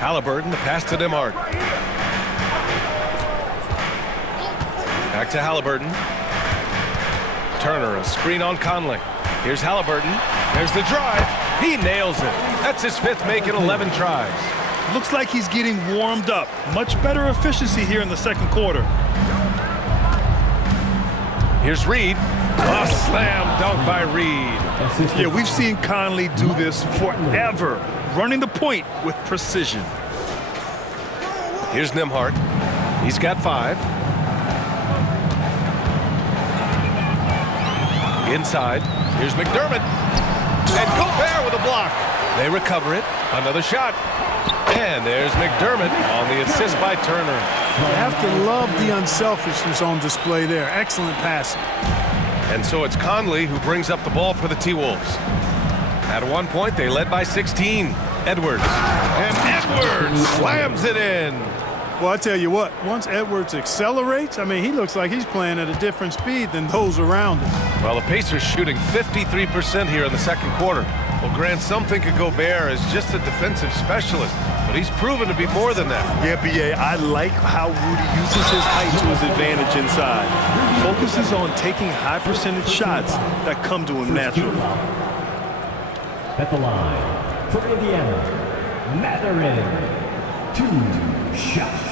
Halliburton, the pass to Nembhard. Back to Halliburton. Turner, a screen on Conley. Here's Halliburton. There's the drive. He nails it. That's his 5th make in 11 tries. Looks like he's getting warmed up. Much better efficiency here in the second quarter. Here's Reed. A slam dunk by Reed. Yeah, we've seen Conley do this forever, running the point with precision. Here's Nembhard. He's got 5. Inside. Here's McDermott. And Gobert with a block. They recover it. Another shot. And there's McDermott on the assist by Turner. You have to love the unselfishness on display there. Excellent passing. And so it's Conley who brings up the ball for the T-Wolves. At one point, they led by 16. Edwards. And Edwards slams it in. Well, I tell you what, once Edwards accelerates, I mean, he looks like he's playing at a different speed than those around him. Well, the Pacers shooting 53% here in the second quarter. Well, Grant, some think of Gobert as just a defensive specialist, but he's proven to be more than that. Yeah, B.A., I like how Rudy uses his height to his advantage inside. Focuses on taking high-percentage shots that come to him naturally. At the line, for Indiana, Mathurin. 2 shots.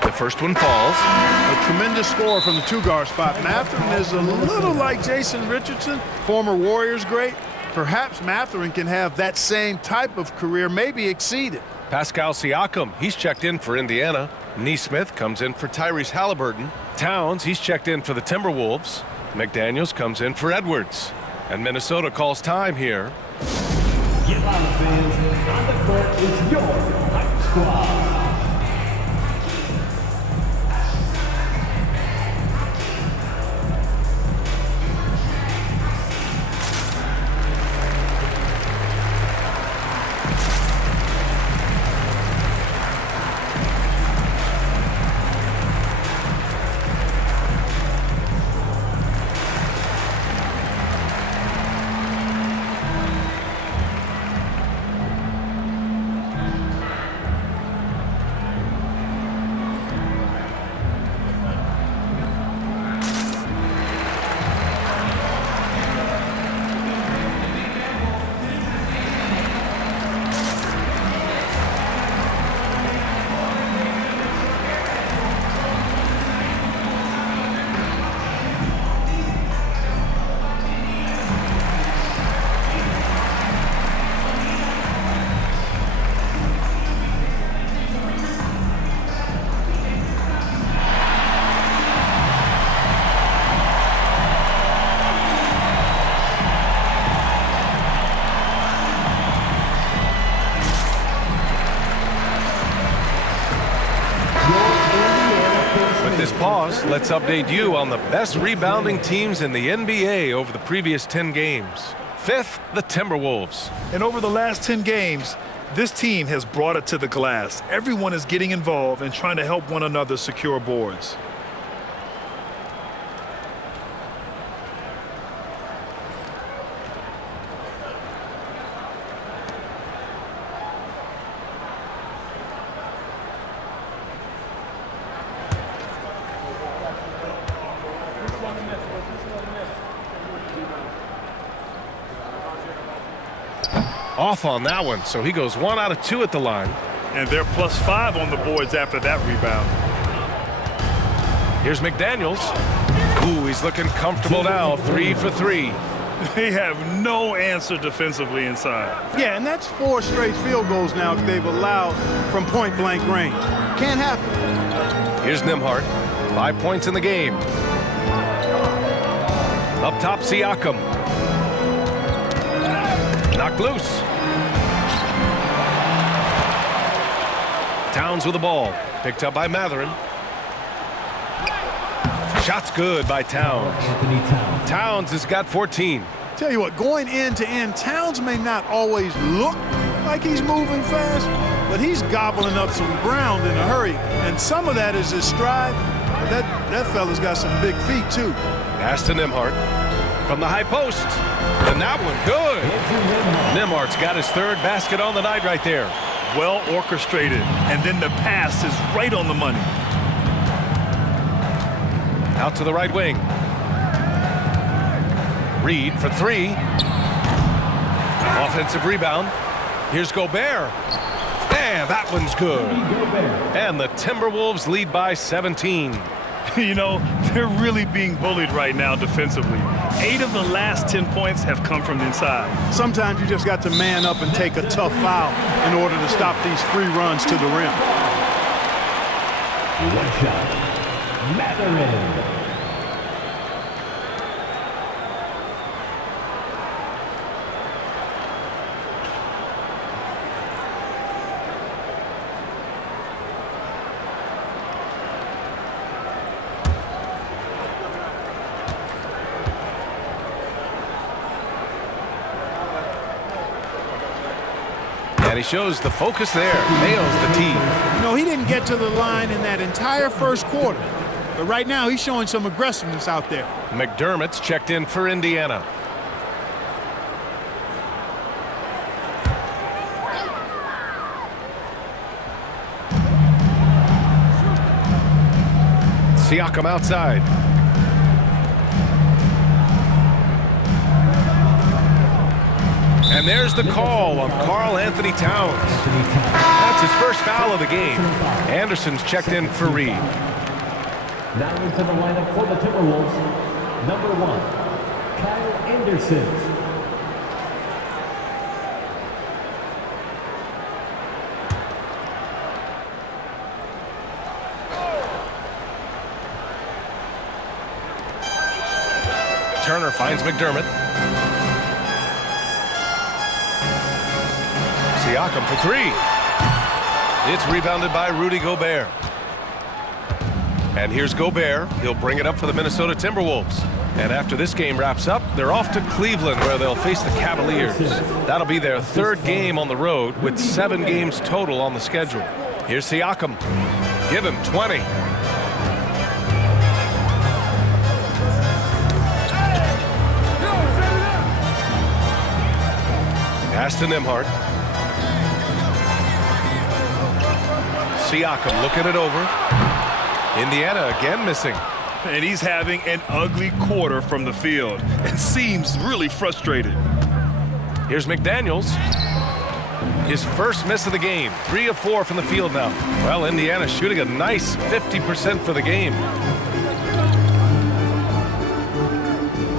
The first one falls. A tremendous score from the 2-guard spot. Mathurin is a little like Jason Richardson, former Warriors great. Perhaps Mathurin can have that same type of career, maybe exceed it. Pascal Siakam, he's checked in for Indiana. Nesmith comes in for Tyrese Halliburton. Towns, he's checked in for the Timberwolves. McDaniels comes in for Edwards. And Minnesota calls time here. Get loud, fans. On the court is your Hype Squad. This pause, let's update you on the best rebounding teams in the NBA over the previous 10 games. 5th, the Timberwolves. And over the last 10 games, this team has brought it to the glass. Everyone is getting involved and trying to help one another secure boards. Off on that one, so he goes 1 out of 2 at the line. And they're +5 on the boards after that rebound. Here's McDaniels. Ooh, he's looking comfortable now, 3 for 3. They have no answer defensively inside. Yeah, and that's 4 straight field goals now they've allowed from point-blank range. Can't happen. Here's Nembhard, 5 points in the game. Up top, Siakam. Knocked loose. Towns with the ball. Picked up by Mathurin. Shot's good by Towns. Towns has got 14. Tell you what, going end to end, Towns may not always look like he's moving fast, but he's gobbling up some ground in a hurry. And some of that is his stride. But that fella's got some big feet, too. Pass to Nembhard from the high post. And that one, good. Nembhard's got his third basket on the night right there. Well orchestrated, and then the pass is right on the money. Out to the right wing. Reed for three. Offensive rebound. Here's Gobert. And that one's good. And the Timberwolves lead by 17. You know, they're really being bullied right now defensively. 8 of the last 10 points have come from inside. Sometimes you just got to man up and take a tough foul in order to stop these free runs to the rim. One shot. Matherin. And he shows the focus there, nails the tee. You know, he didn't get to the line in that entire first quarter. But right now, he's showing some aggressiveness out there. McDermott's checked in for Indiana. Siakam outside. And there's the call on Karl Anthony Towns. That's his first foul of the game. Anderson's checked in for Reed. Now into the lineup for the Timberwolves, number 1, Kyle Anderson. Turner finds McDermott. Siakam for three. It's rebounded by Rudy Gobert. And here's Gobert. He'll bring it up for the Minnesota Timberwolves. And after this game wraps up, they're off to Cleveland where they'll face the Cavaliers. That'll be their third game on the road with 7 games total on the schedule. Here's Siakam. Give him 20. Pass to Nembhard. Siakam looking it over. Indiana again missing. And he's having an ugly quarter from the field and seems really frustrated. Here's McDaniels. His first miss of the game. 3 of 4 from the field now. Well, Indiana shooting a nice 50% for the game.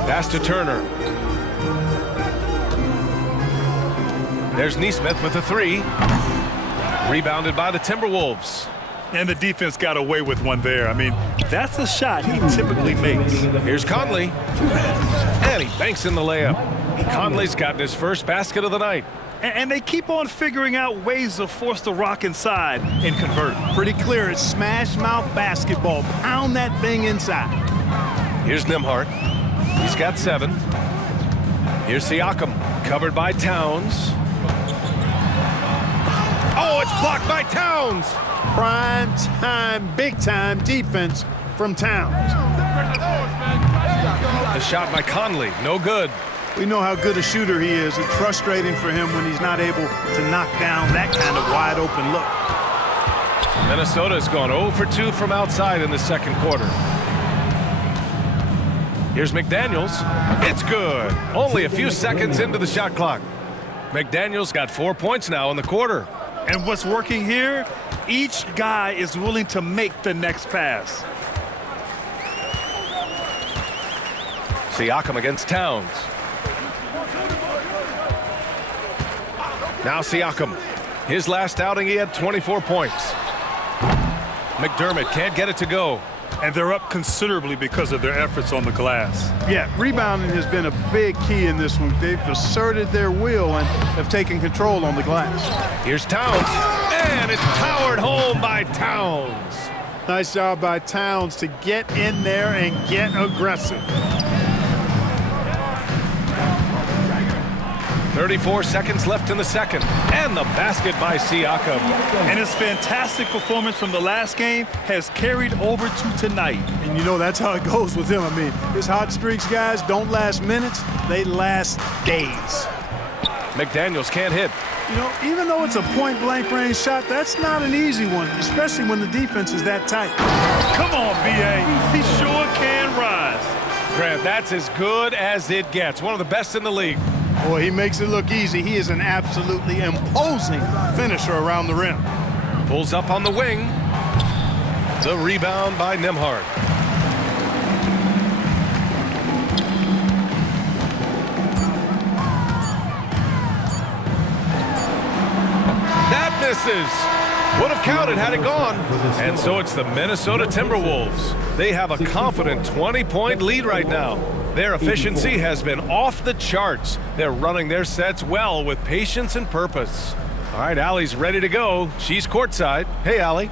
Pass to Turner. There's Nesmith with a 3. Rebounded by the Timberwolves. And the defense got away with one there. I mean, that's a shot he typically makes. Here's Conley. And he banks in the layup. Conley's gotten his first basket of the night. And they keep on figuring out ways to force the rock inside and convert. Pretty clear. It's smash mouth basketball. Pound that thing inside. Here's Nembhard. He's got 7. Here's Siakam. Covered by Towns. Oh, it's blocked by Towns. Prime time, big time defense from Towns. The shot by Conley, no good. We know how good a shooter he is. It's frustrating for him when he's not able to knock down that kind of wide open look. Minnesota's gone 0 for 2 from outside in the second quarter. Here's McDaniels. It's good. Only a few seconds into the shot clock. McDaniels got 4 points now in the quarter. And what's working here? Each guy is willing to make the next pass. Siakam against Towns. Now Siakam. His last outing, he had 24 points. McDermott can't get it to go. And they're up considerably because of their efforts on the glass. Yeah, rebounding has been a big key in this one. They've asserted their will and have taken control on the glass. Here's Towns. And it's powered home by Towns. Nice job by Towns to get in there and get aggressive. 34 seconds left in the second. And the basket by Siakam. And his fantastic performance from the last game has carried over to tonight. And you know that's how it goes with him. I mean, his hot streaks, guys, don't last minutes. They last days. McDaniels can't hit. You know, even though it's a point-blank range shot, that's not an easy one, especially when the defense is that tight. Come on, B.A. He sure can rise. Grant, that's as good as it gets. One of the best in the league. Boy, he makes it look easy. He is an absolutely imposing finisher around the rim. Pulls up on the wing. The rebound by Nembhard. That misses. Would have counted had it gone. And so it's the Minnesota Timberwolves. They have a confident 20-point lead right now. Their efficiency has been off the charts. They're running their sets well with patience and purpose. All right, Allie's ready to go. She's courtside. Hey, Allie.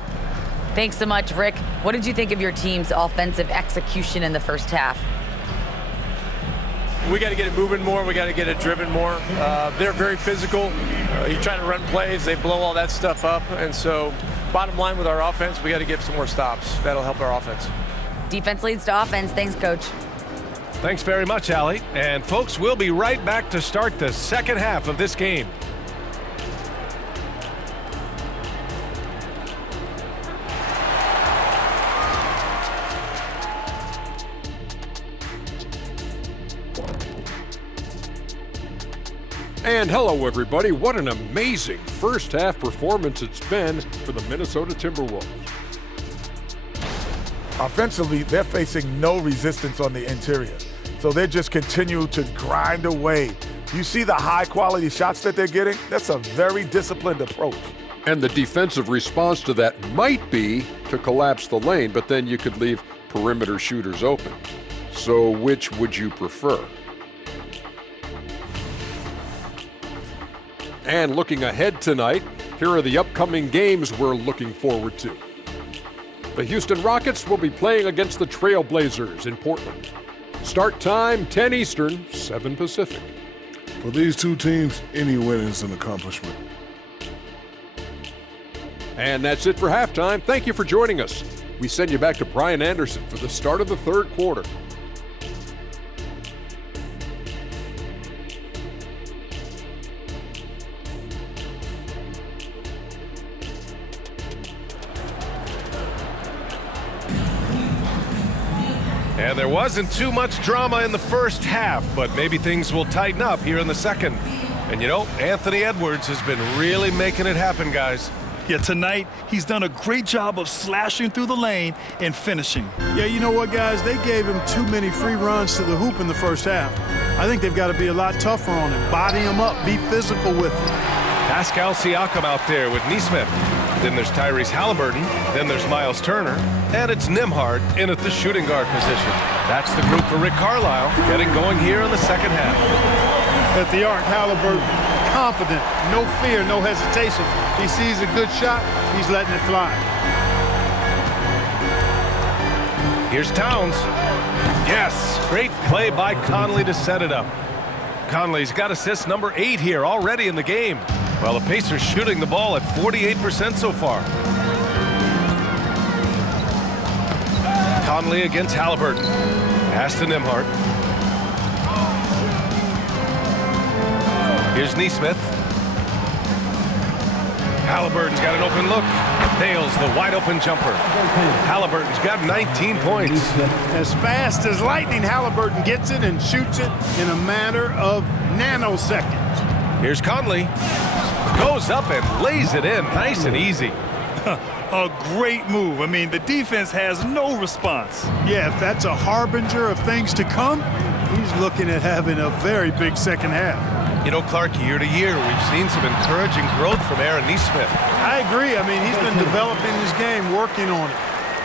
Thanks so much, Rick. What did you think of your team's offensive execution in the first half? We got to get it moving more. We got to get it driven more. They're very physical. You're trying to run plays. They blow all that stuff up. And so bottom line with our offense, we got to get some more stops. That'll help our offense. Defense leads to offense. Thanks, Coach. Thanks very much, Allie. And folks, we'll be right back to start the second half of this game. And hello, everybody. What an amazing first half performance it's been for the Minnesota Timberwolves. Offensively, they're facing no resistance on the interior. So they just continue to grind away. You see the high-quality shots that they're getting? That's a very disciplined approach. And the defensive response to that might be to collapse the lane, but then you could leave perimeter shooters open. So which would you prefer? And looking ahead tonight, here are the upcoming games we're looking forward to. The Houston Rockets will be playing against the Trailblazers in Portland. Start time, 10 Eastern, 7 Pacific. For these two teams, any win is an accomplishment. And that's it for halftime. Thank you for joining us. We send you back to Brian Anderson for the start of the third quarter. And there wasn't too much drama in the first half, but maybe things will tighten up here in the second. And you know, Anthony Edwards has been really making it happen, guys. Yeah, tonight, he's done a great job of slashing through the lane and finishing. Yeah, you know what, guys? They gave him too many free runs to the hoop in the first half. I think they've got to be a lot tougher on him. Body him up, be physical with him. Pascal Siakam out there with Nesmith. Then there's Tyrese Halliburton. Then there's Miles Turner. And it's Nembhard in at the shooting guard position. That's the group for Rick Carlisle getting going here in the second half. At the arc, Halliburton, confident, no fear, no hesitation. He sees a good shot, he's letting it fly. Here's Towns. Yes, great play by Conley to set it up. Conley's got assist number 8 here already in the game. Well, the Pacers shooting the ball at 48% so far. Conley against Halliburton. Pass to Nembhard. Here's Nesmith. Halliburton's got an open look. Nails the wide open jumper. Halliburton's got 19 points. As fast as lightning, Halliburton gets it and shoots it in a matter of nanoseconds. Here's Conley. Goes up and lays it in nice and easy. A great move. I mean, the defense has no response. Yeah, if that's a harbinger of things to come, he's looking at having a very big second half. You know, Clark, year to year, we've seen some encouraging growth from Aaron Nesmith. I agree. I mean, he's been developing his game, working on it,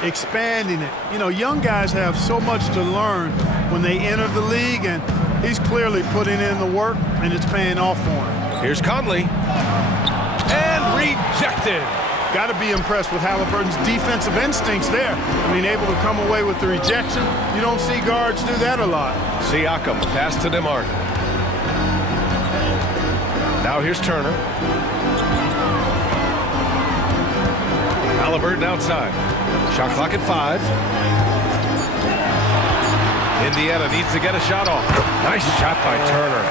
expanding it. You know, young guys have so much to learn when they enter the league, and he's clearly putting in the work, and it's paying off for him. Here's Conley. And rejected. Got to be impressed with Halliburton's defensive instincts there. I mean, able to come away with the rejection. You don't see guards do that a lot. Siakam, pass to Nembhard. Now here's Turner. Halliburton outside. Shot clock at 5. Indiana needs to get a shot off. Nice shot by Turner.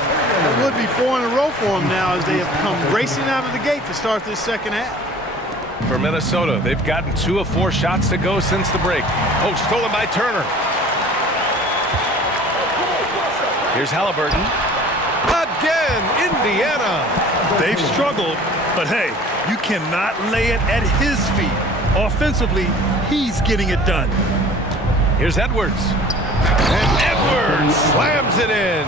It would be 4 in a row for them now as they have come racing out of the gate to start this second half. For Minnesota, they've gotten 2 of 4 shots to go since the break. Oh, stolen by Turner. Here's Halliburton. Again, Indiana. They've struggled, but hey, you cannot lay it at his feet. Offensively, he's getting it done. Here's Edwards. And Edwards slams it in.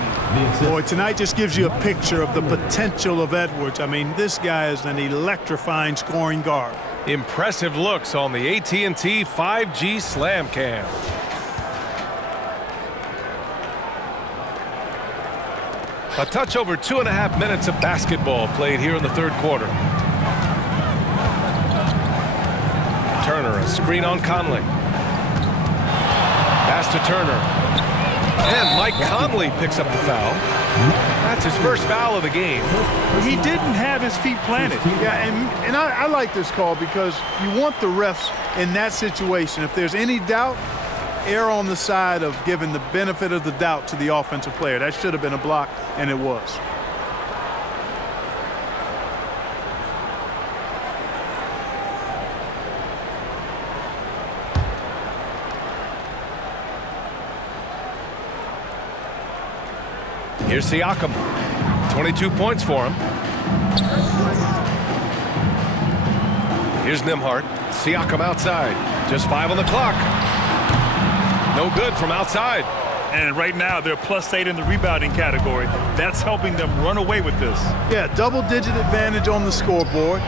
Boy, tonight just gives you a picture of the potential of Edwards. I mean, this guy is an electrifying scoring guard. Impressive looks on the AT&T 5G Slam Cam. A touch over 2.5 minutes of basketball played here in the third quarter. Turner, a screen on Conley. Pass to Turner. And Mike Conley picks up the foul. That's his first foul of the game. He didn't have his feet planted. Yeah, and I like this call because you want the refs in that situation. If there's any doubt, err on the side of giving the benefit of the doubt to the offensive player. That should have been a block, and it was. Here's Siakam. 22 points for him. Here's Nembhard. Siakam outside. Just 5 on the clock. No good from outside. And right now, they're +8 in the rebounding category. That's helping them run away with this. Yeah, double-digit advantage on the scoreboard.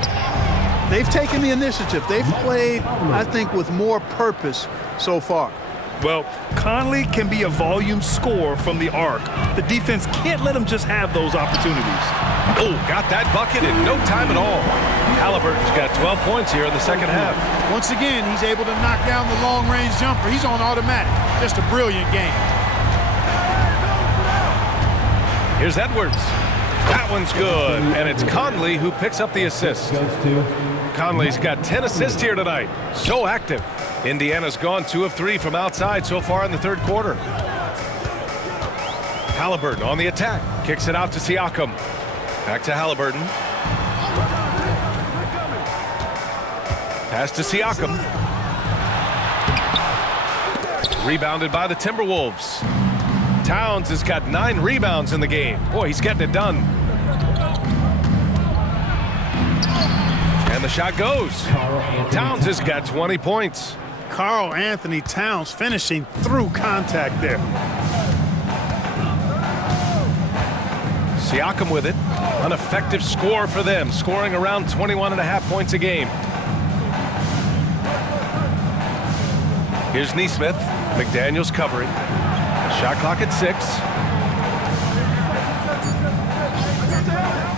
They've taken the initiative. They've played, I think, with more purpose so far. Well, Conley can be a volume scorer from the arc. The defense can't let him just have those opportunities. Oh, got that bucket in no time at all. Halliburton's got 12 points here in the second half. Once again, he's able to knock down the long-range jumper. He's on automatic. Just a brilliant game. Here's Edwards. That one's good, and it's Conley who picks up the assist. Conley's got 10 assists here tonight. So active. Indiana's gone 2 of 3 from outside so far in the third quarter. Halliburton on the attack. Kicks it out to Siakam. Back to Halliburton. Pass to Siakam. Rebounded by the Timberwolves. Towns has got 9 rebounds in the game. Boy, he's getting it done. And the shot goes. Towns has got 20 points. Karl Anthony Towns finishing through contact there. Siakam with it. An effective score for them, scoring around 21.5 points a game. Here's Nesmith. McDaniels covering. Shot clock at 6.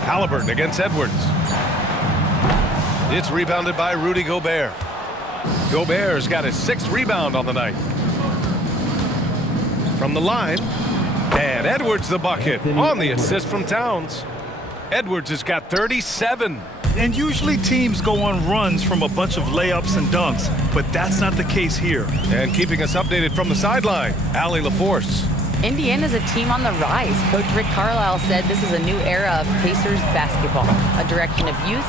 Halliburton against Edwards. It's rebounded by Rudy Gobert. Gobert's got his 6th rebound on the night. From the line, and Edwards the bucket on the assist from Towns. Edwards has got 37. And usually teams go on runs from a bunch of layups and dunks, but that's not the case here. And keeping us updated from the sideline, Allie LaForce. Indiana's a team on the rise. Coach Rick Carlisle said this is a new era of Pacers basketball, a direction of youth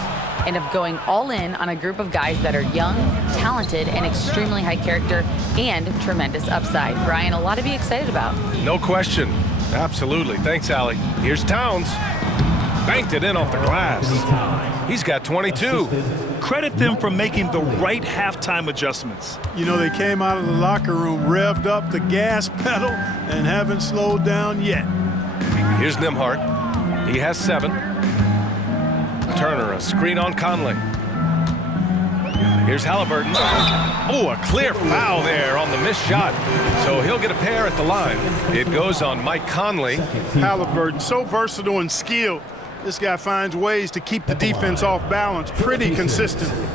and of going all in on a group of guys that are young, talented, and extremely high character and tremendous upside. Brian, a lot to be excited about. No question. Absolutely. Thanks, Allie. Here's Towns. Banked it in off the glass. He's got 22. Credit them for making the right halftime adjustments. You know, they came out of the locker room, revved up the gas pedal, and haven't slowed down yet. Here's Nembhard. He has 7. Turner, a screen on Conley. Here's Halliburton. Oh, a clear foul there on the missed shot. So he'll get a pair at the line. It goes on Mike Conley. Halliburton, so versatile and skilled. This guy finds ways to keep the defense off balance pretty consistently.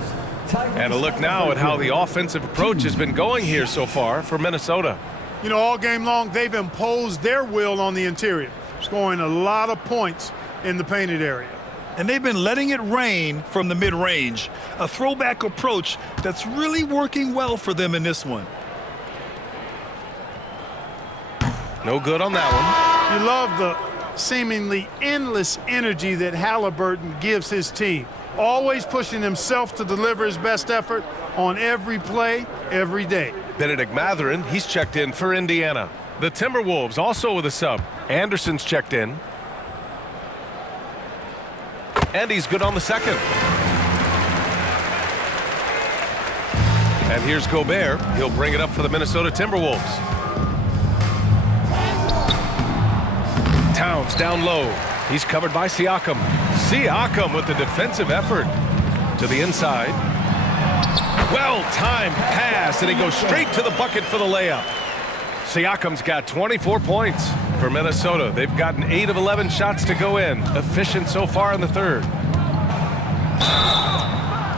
And a look now at how the offensive approach has been going here so far for Minnesota. You know, all game long, they've imposed their will on the interior, scoring a lot of points in the painted area. and they've been letting it rain from the mid-range. A throwback approach that's really working well for them in this one. No good on that one. You love the seemingly endless energy that Halliburton gives his team. Always pushing himself to deliver his best effort on every play, every day. Benedict Mathurin, he's checked in for Indiana. The Timberwolves also with a sub. Anderson's checked in. And he's good on the second. And here's Gobert. He'll bring it up for the Minnesota Timberwolves. Towns down low. He's covered by Siakam. Siakam with the defensive effort to the inside. Well-timed pass, and he goes straight to the bucket for the layup. Siakam's got 24 points for Minnesota. They've gotten 8 of 11 shots to go in. Efficient so far in the third.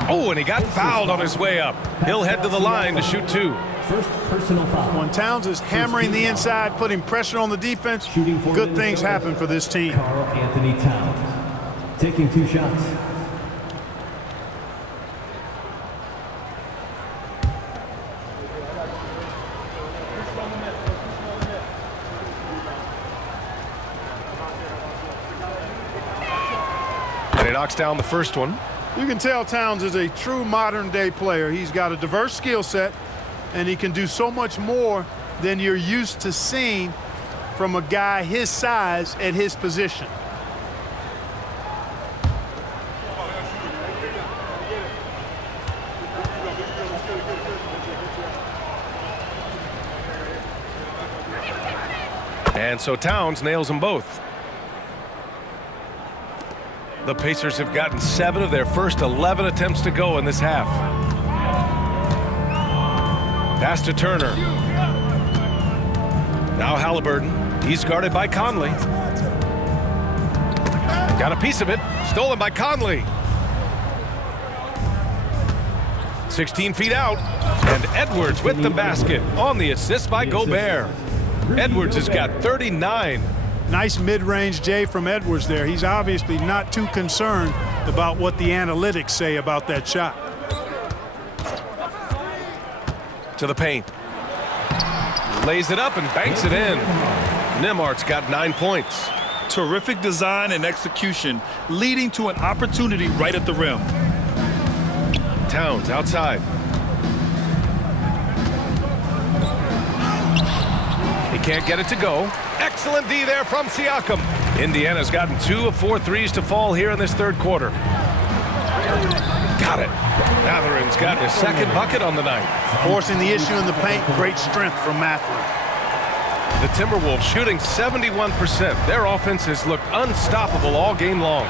Oh, and he got fouled on his way up. He'll head to the line to shoot 2. First personal foul. When Towns is hammering the inside, putting pressure on the defense, good things happen for this team. Karl Anthony Towns taking 2 shots. And he knocks down the first one. You can tell Towns is a true modern-day player. He's got a diverse skill set, and he can do so much more than you're used to seeing from a guy his size at his position. And so Towns nails them both. The Pacers have gotten 7 of their first 11 attempts to go in this half. Pass to Turner. Now Halliburton. He's guarded by Conley. Got a piece of it. Stolen by Conley. 16 feet out. And Edwards with the basket on the assist by Gobert. Edwards has got 39. Nice mid-range J from Edwards there. He's obviously not too concerned about what the analytics say about that shot. To the paint. Lays it up and banks it in. Nembhard's got 9 points. Terrific design and execution, leading to an opportunity right at the rim. Towns outside. He can't get it to go. Excellent D there from Siakam. Indiana's gotten 2 of 4 threes to fall here in this third quarter. Got it. Mathurin's got his second bucket on the night. Forcing the issue in the paint, great strength from Mathurin. The Timberwolves shooting 71%. Their offense has looked unstoppable all game long.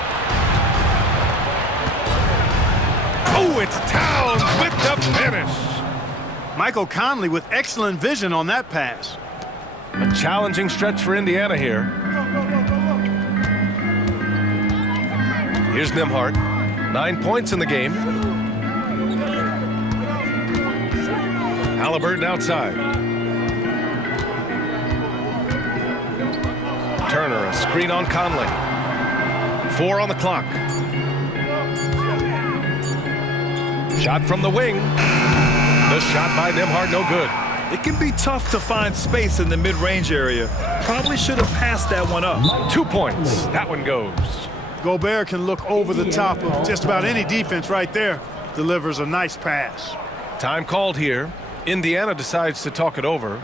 Oh, it's Towns with the finish. Michael Conley with excellent vision on that pass. A challenging stretch for Indiana here. Here's Nembhard. 9 points in the game. Halliburton outside. Turner, a screen on Conley. 4 on the clock. Shot from the wing. The shot by Nembhard, no good. It can be tough to find space in the mid-range area. Probably should have passed that one up. 2 points. That one goes. Gobert can look over the top of just about any defense right there. Delivers a nice pass. Time called here. Indiana decides to talk it over.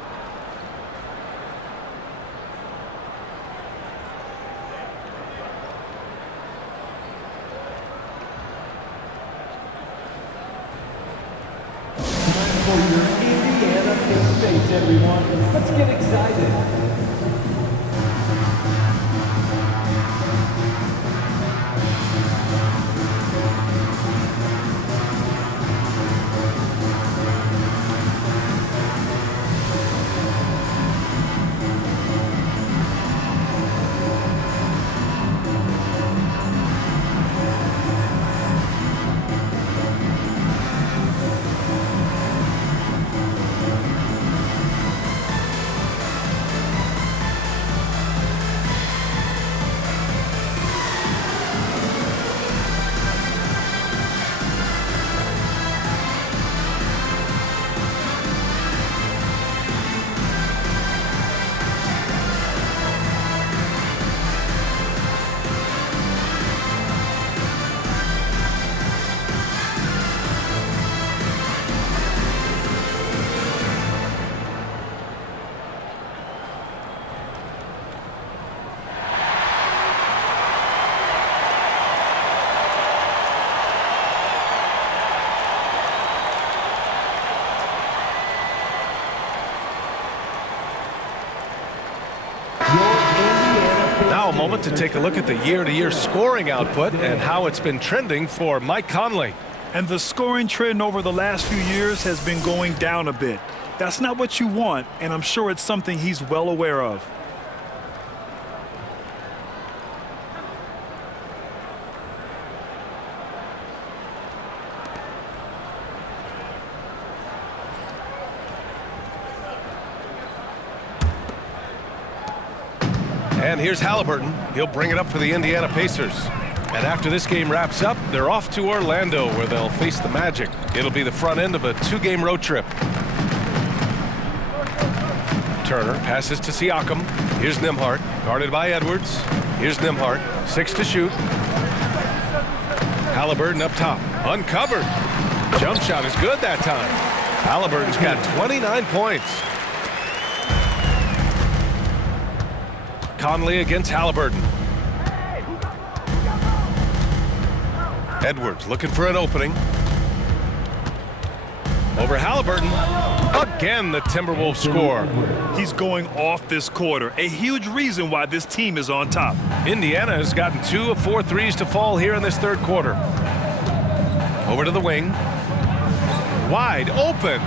Time for your Indiana face-to-face, everyone. Let's get excited. moment to take a look at the year-to-year scoring output and how it's been trending for Mike Conley. And the scoring trend over the last few years has been going down a bit. That's not what you want, and I'm sure it's something he's well aware of. And here's Halliburton. He'll bring it up for the Indiana Pacers. And after this game wraps up, they're off to Orlando, where they'll face the Magic. It'll be the front end of a 2-game road trip. Turner passes to Siakam. Here's Nembhard, guarded by Edwards. Here's Nembhard, 6 to shoot. Halliburton up top, uncovered. Jump shot is good that time. Halliburton's got 29 points. Conley against Halliburton. Edwards looking for an opening. Over Halliburton. Again, the Timberwolves score. He's going off this quarter. A huge reason why this team is on top. Indiana has gotten 2 of 4 threes to fall here in this third quarter. Over to the wing. Wide open.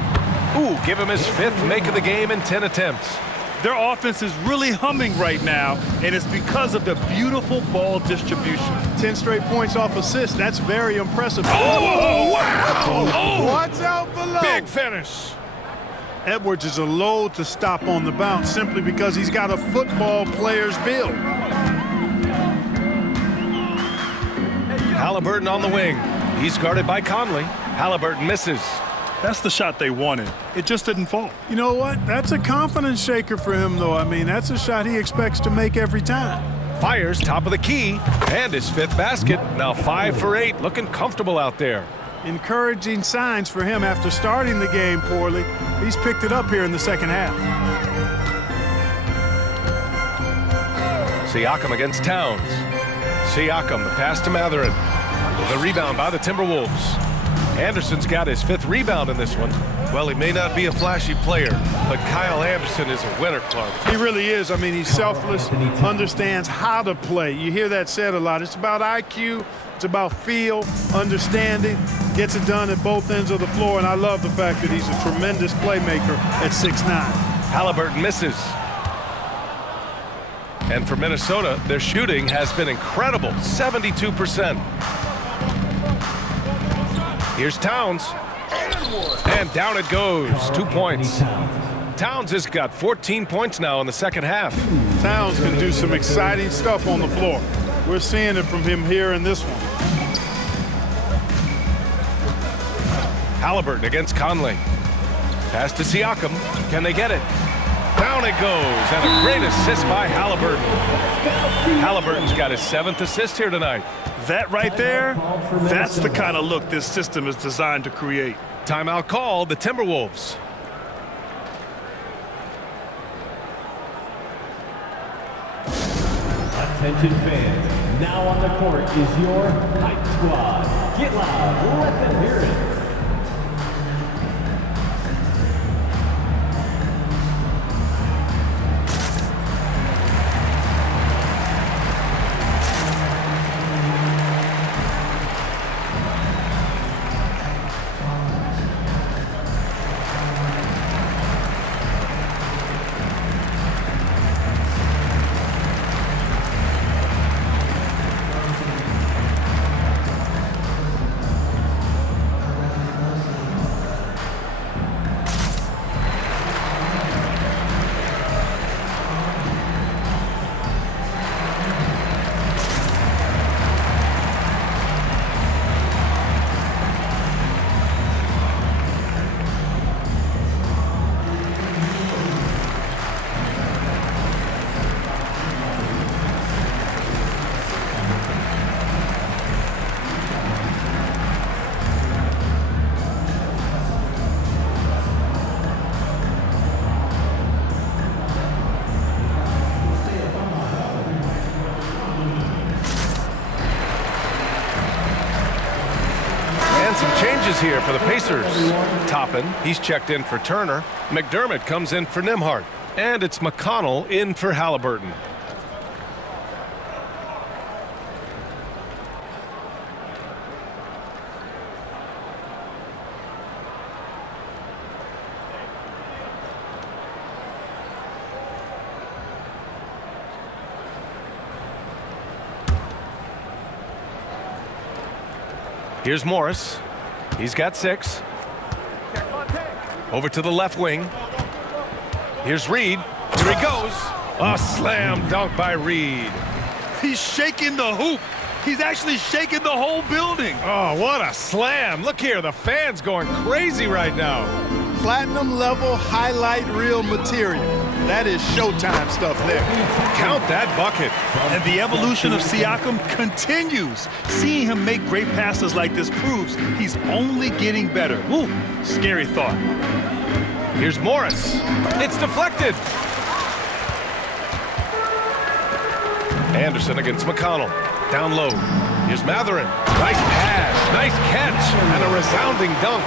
Ooh, give him his 5th make of the game in 10 attempts. Their offense is really humming right now, and it's because of the beautiful ball distribution. 10 straight points off assists. That's very impressive. Oh, wow! Oh, watch out below. Big finish. Edwards is a load to stop on the bounce simply because he's got a football player's build. Halliburton on the wing. He's guarded by Conley. Halliburton misses. That's the shot they wanted. It just didn't fall. You know what? That's a confidence shaker for him, though. I mean, that's a shot he expects to make every time. Fires top of the key, and his 5th basket. Now 5 for 8, looking comfortable out there. Encouraging signs for him after starting the game poorly. He's picked it up here in the second half. Siakam against Towns. Siakam, the pass to Matherin. The rebound by the Timberwolves. Anderson's got his 5th rebound in this one. Well, he may not be a flashy player, but Kyle Anderson is a winner club. He really is. I mean, he's selfless, understands how to play. You hear that said a lot. It's about IQ. It's about feel, understanding, gets it done at both ends of the floor, and I love the fact that he's a tremendous playmaker at 6'9". Halliburton misses. And for Minnesota, their shooting has been incredible, 72%. Here's Towns. And down it goes, 2 points. Towns has got 14 points now in the second half. Towns can do some exciting stuff on the floor. We're seeing it from him here in this one. Halliburton against Conley. Pass to Siakam. Can they get it? Down it goes, and a great assist by Halliburton. Halliburton's got his 7th assist here tonight. That right there, that's the kind of look this system is designed to create. Timeout called, the Timberwolves. Attention fans, now on the court is your Hype Squad. Get loud, let them hear it. Here for the Pacers. Toppin, he's checked in for Turner. McDermott comes in for Nembhard. And it's McConnell in for Halliburton. Here's Morris. He's got 6. Over to the left wing. Here's Reed. Here he goes. A slam dunk by Reed. He's shaking the hoop. He's actually shaking the whole building. Oh, what a slam. Look here, the fans going crazy right now. Platinum level highlight reel material. That is Showtime stuff there. Count that bucket. And the evolution of Siakam continues. Seeing him make great passes like this proves he's only getting better. Ooh, scary thought. Here's Morris. It's deflected. Anderson against McConnell. Down low. Here's Matherin. Nice pass, nice catch, and a resounding dunk.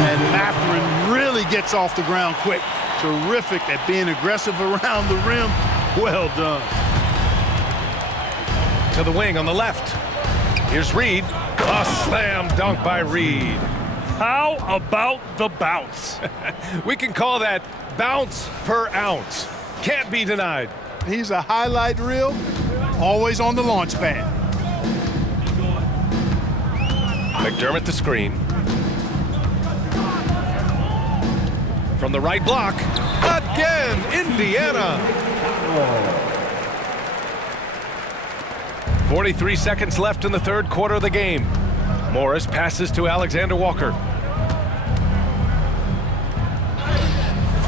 And Matherin really gets off the ground quick. Terrific at being aggressive around the rim. Well done. To the wing on the left. Here's Reed. A slam dunk by Reed. How about the bounce? We can call that bounce per ounce. Can't be denied. He's a highlight reel, always on the launch pad. McDermott the screen. From the right block. Again, Indiana. 43 seconds left in the third quarter of the game. Morris passes to Alexander Walker.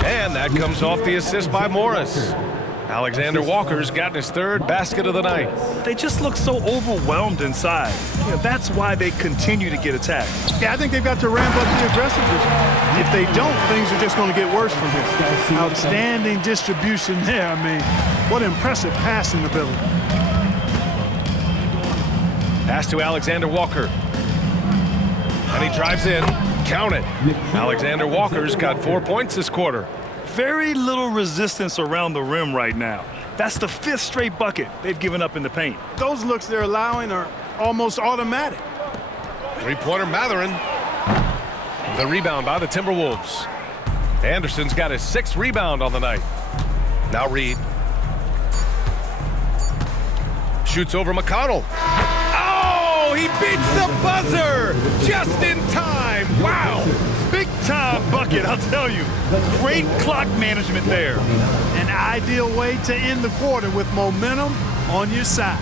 And that comes off the assist by Morris. Alexander Walker's gotten his third basket of the night. They just look so overwhelmed inside. That's why they continue to get attacked. Yeah, I think they've got to ramp up the aggressiveness. If they don't, things are just going to get worse from here. Outstanding distribution there. I mean, what impressive passing ability. Pass to Alexander Walker. And he drives in. Count it. Alexander Walker's got 4 points this quarter. Very little resistance around the rim right now. That's the 5th straight bucket they've given up in the paint. Those looks they're allowing are almost automatic. Three-pointer Matherin. The rebound by the Timberwolves. Anderson's got his 6th rebound on the night. Now Reed. Shoots over McConnell. Oh, he beats the buzzer just in time. Wow. Big time bucket, I'll tell you. Great clock management there. An ideal way to end the quarter with momentum on your side.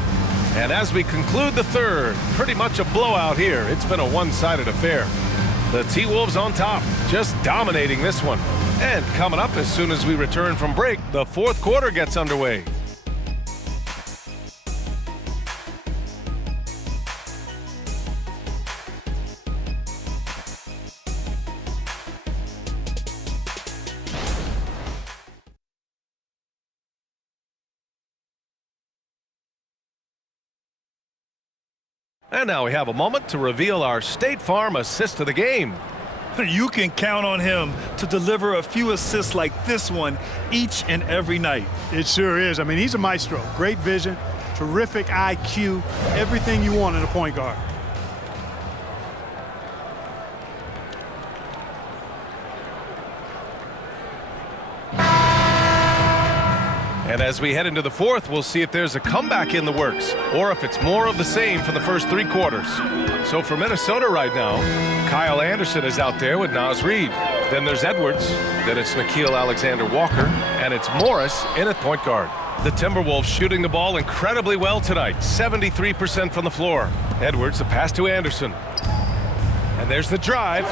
And as we conclude the third, pretty much a blowout here. It's been a one-sided affair. The T-Wolves on top, just dominating this one. And coming up as soon as we return from break, the fourth quarter gets underway. And now we have a moment to reveal our State Farm assist of the game. You can count on him to deliver a few assists like this one each and every night. It sure is. I mean, he's a maestro. Great vision, terrific IQ, everything you want in a point guard. And as we head into the fourth, we'll see if there's a comeback in the works or if it's more of the same for the first 3 quarters. So for Minnesota right now, Kyle Anderson is out there with Naz Reid. Then there's Edwards. Then it's Nickeil Alexander-Walker. And it's Morris in at point guard. The Timberwolves shooting the ball incredibly well tonight. 73% from the floor. Edwards, the pass to Anderson. And there's the drive.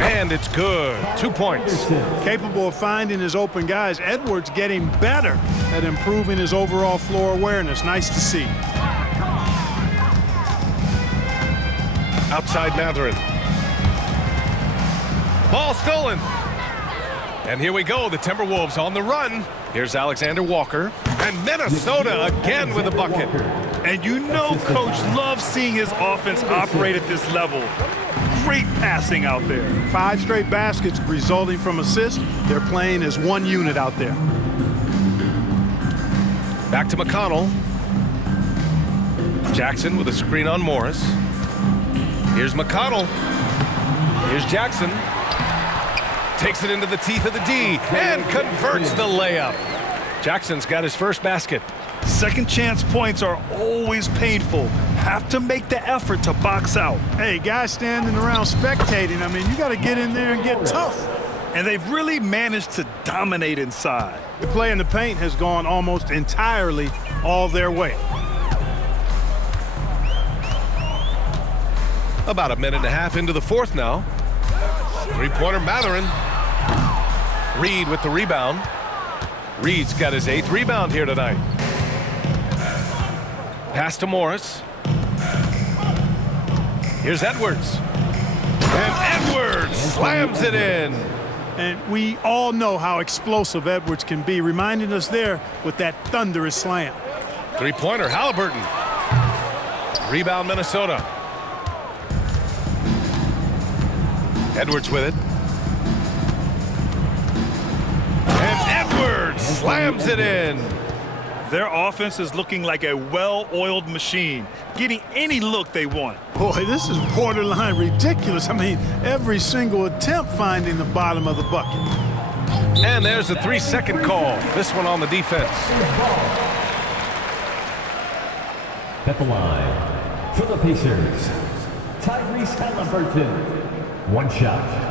And it's good. 2 points. Capable of finding his open guys. Edwards getting better at improving his overall floor awareness. Nice to see. Outside Matherin. Ball stolen. And here we go. The Timberwolves on the run. Here's Alexander Walker. And Minnesota again with a bucket. And you know Coach loves seeing his offense operate at this level. Great passing out there. 5 straight baskets resulting from assists. They're playing as one unit out there. Back to McConnell. Jackson with a screen on Morris. Here's McConnell. Here's Jackson. Takes it into the teeth of the D and converts the layup. Jackson's got his first basket. Second chance points are always painful. Have to make the effort to box out. Hey, guys standing around spectating, I mean, you got to get in there and get tough. And they've really managed to dominate inside. The play in the paint has gone almost entirely all their way. About a minute and a half into the fourth now. Three-pointer Mathurin. Reed with the rebound. Reed's got his 8th rebound here tonight. Pass to Morris. Here's Edwards. And Edwards slams it in. And we all know how explosive Edwards can be, reminding us there with that thunderous slam. Three-pointer, Halliburton. Rebound, Minnesota. Edwards with it. And Edwards slams it in. Their offense is looking like a well-oiled machine, getting any look they want. Boy, this is borderline ridiculous. I mean, every single attempt finding the bottom of the bucket. And there's a 3-second call. This one on the defense. At the line, for the Pacers, Tyrese Halliburton. One shot.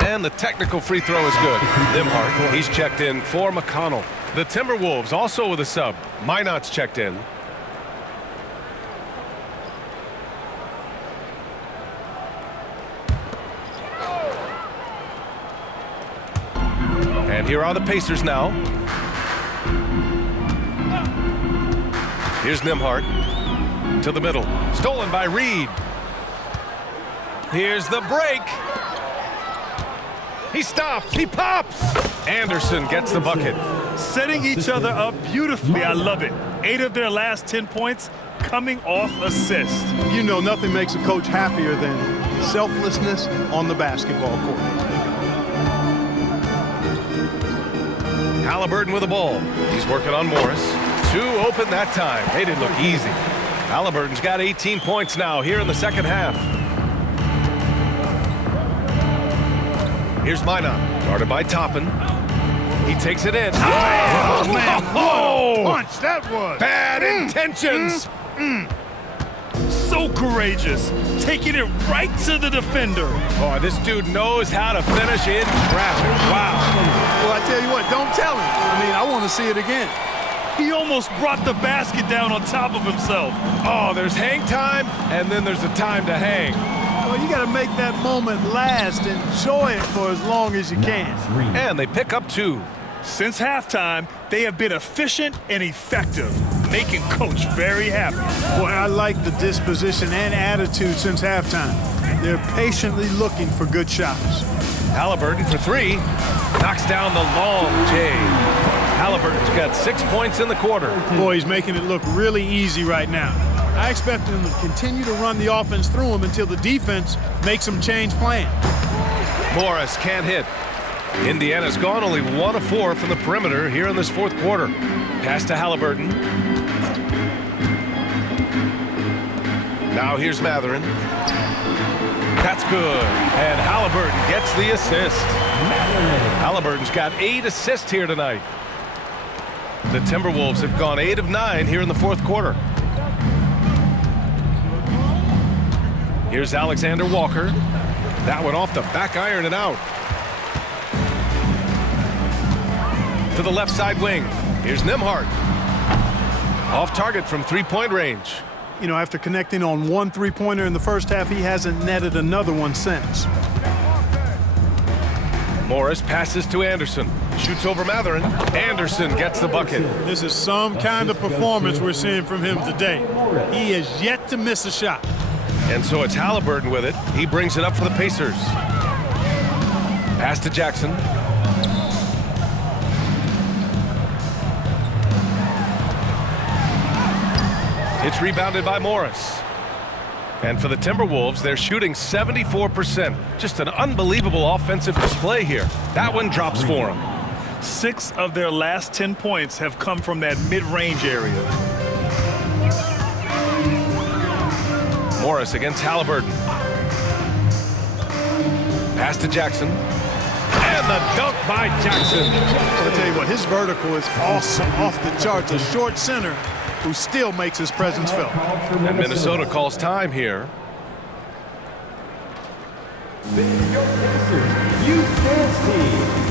And the technical free throw is good. Nembhard, he's checked in for McConnell. The Timberwolves also with a sub. Minot's checked in. And here are the Pacers now. Here's Nembhard to the middle. Stolen by Reed. Here's the break. He stops. He pops. Anderson gets the bucket. Setting each other up beautifully. I love it. 8 of their last 10 points coming off assist. You know, nothing makes a coach happier than selflessness on the basketball court. Halliburton with the ball. He's working on Morris. 2 open that time. They didn't look easy. Halliburton's got 18 points now here in the second half. Here's Minot, guarded by Toppin. He takes it in. Oh, man, what a punch that was. Bad intentions. So courageous, taking it right to the defender. Oh, this dude knows how to finish in traffic. Wow. Well, I tell you what, don't tell him. I mean, I want to see it again. He almost brought the basket down on top of himself. Oh, there's hang time, and then there's a time to hang. Well, you got to make that moment last. Enjoy it for as long as you can. And they pick up 2. Since halftime, they have been efficient and effective, making Coach very happy. Boy, I like the disposition and attitude since halftime. They're patiently looking for good shots. Halliburton for 3. Knocks down the long J. Halliburton's got 6 points in the quarter. Boy, he's making it look really easy right now. I expect him to continue to run the offense through him until the defense makes him change plan. Morris can't hit. Indiana's gone only 1 of 4 from the perimeter here in this fourth quarter. Pass to Halliburton. Now here's Mathurin. That's good. And Halliburton gets the assist. Halliburton's got 8 assists here tonight. The Timberwolves have gone 8 of 9 here in the fourth quarter. Here's Alexander Walker. That one off the back iron and out. To the left side wing. Here's Nembhard. Off target from 3-point range. You know, after connecting on 1 3-pointer in the first half, he hasn't netted another one since. Morris passes to Anderson. Shoots over Mathurin. Anderson gets the bucket. This is some kind of performance we're seeing from him today. He has yet to miss a shot. And so it's Halliburton with it. He brings it up for the Pacers. Pass to Jackson. It's rebounded by Morris. And for the Timberwolves, they're shooting 74%. Just an unbelievable offensive display here. That one drops for them. 6 of their last 10 points have come from that mid-range area. Morris against Halliburton. Pass to Jackson. And the dunk by Jackson. I'll tell you what, his vertical is awesome, off the charts. A short center who still makes his presence felt. And Minnesota calls time here. Your Pacers Youth Dance Team.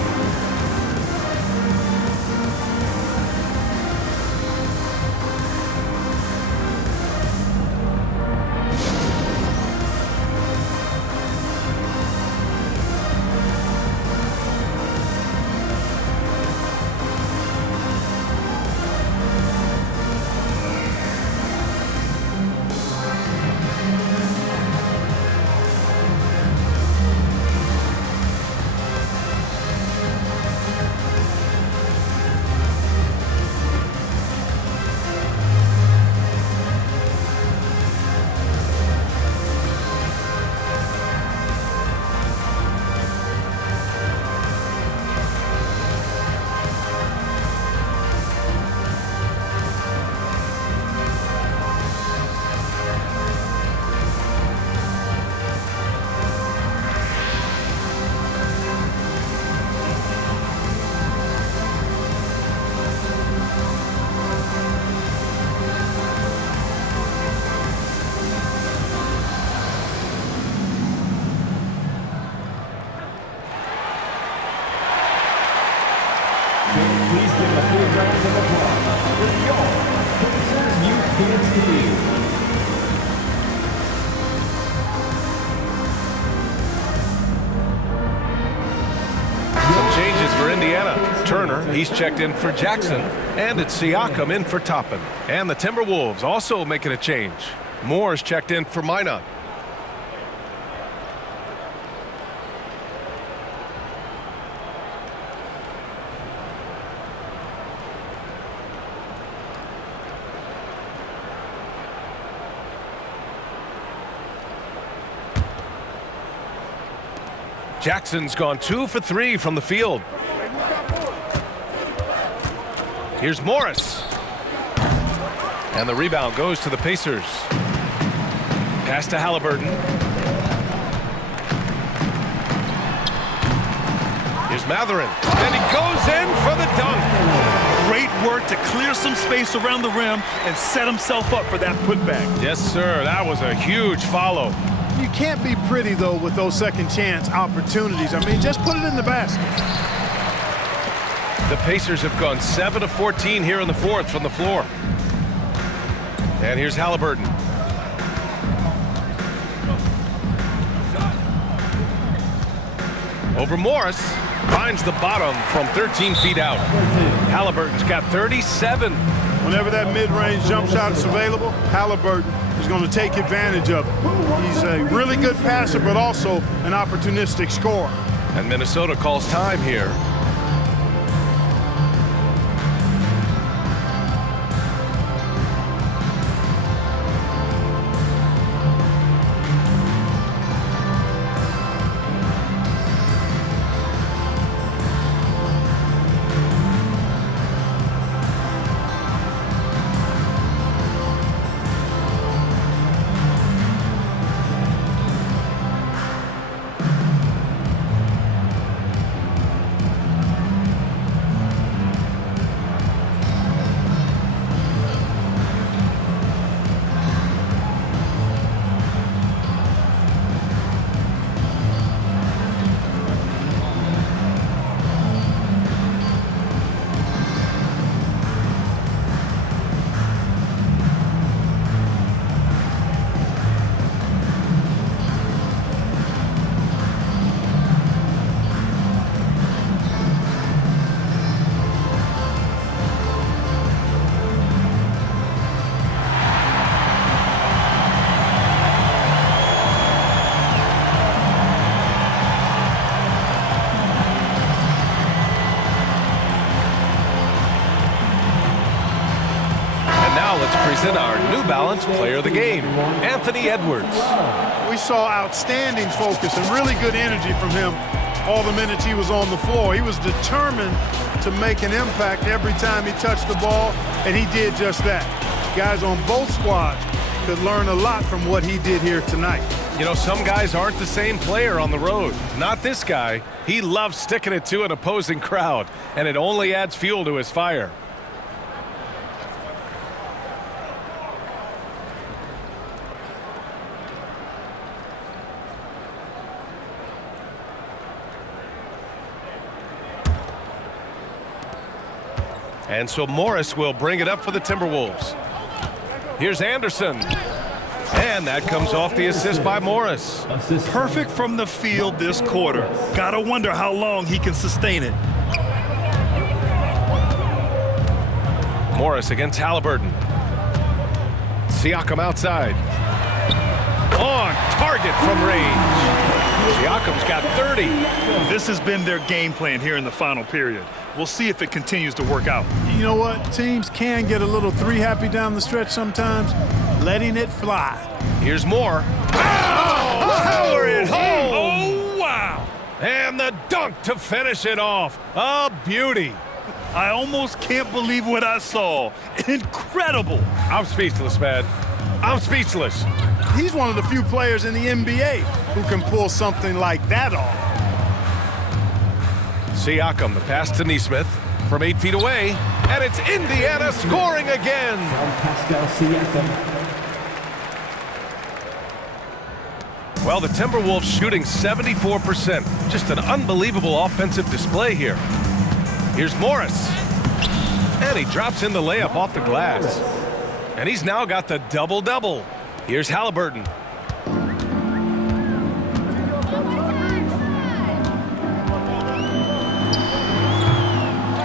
Please give a big round of applause for your Pacers Youth Dance Team. Some changes for Indiana. Turner, he's checked in for Jackson. And it's Siakam in for Toppin. And the Timberwolves also making a change. Moore's checked in for Minot. Jackson's gone 2 for 3 from the field. Here's Morris. And the rebound goes to the Pacers. Pass to Halliburton. Here's Matherin. And he goes in for the dunk. Great work to clear some space around the rim and set himself up for that putback. Yes, sir. That was a huge follow. You can't be pretty, though, with those second chance opportunities. I mean, just put it in the basket. The Pacers have gone 7 of 14 here in the fourth from the floor. And here's Halliburton. Over Morris. Finds the bottom from 13 feet out. Halliburton's got 37. Whenever that mid-range jump shot is available, Halliburton is going to take advantage of it. He's a really good passer, but also an opportunistic scorer. And Minnesota calls time here. Present our New Balance Player of the Game, Anthony Edwards. We saw outstanding focus and really good energy from him all the minutes he was on the floor. He was determined to make an impact every time he touched the ball, and he did just that. Guys on both squads could learn a lot from what he did here tonight. You know, some guys aren't the same player on the road. Not this guy. He loves sticking it to an opposing crowd, and it only adds fuel to his fire. And so Morris will bring it up for the Timberwolves. Here's Anderson. And that comes off the assist by Morris. Perfect from the field this quarter. Gotta wonder how long he can sustain it. Morris against Halliburton. Siakam outside. On target from range. Siakam's got 30. This has been their game plan here in the final period. We'll see if it continues to work out. You know what? Teams can get a little three-happy down the stretch sometimes, letting it fly. Here's more. Oh, power it home. Oh, wow. And the dunk to finish it off. A beauty. I almost can't believe what I saw. Incredible. I'm speechless, man. I'm speechless. He's one of the few players in the NBA who can pull something like that off. Siakam, the pass to Nesmith from 8 feet away, and it's Indiana scoring again. Pascal Siakam. Well, the Timberwolves shooting 74%. Just an unbelievable offensive display here. Here's Morris. And he drops in the layup off the glass. And he's now got the double-double. Here's Halliburton.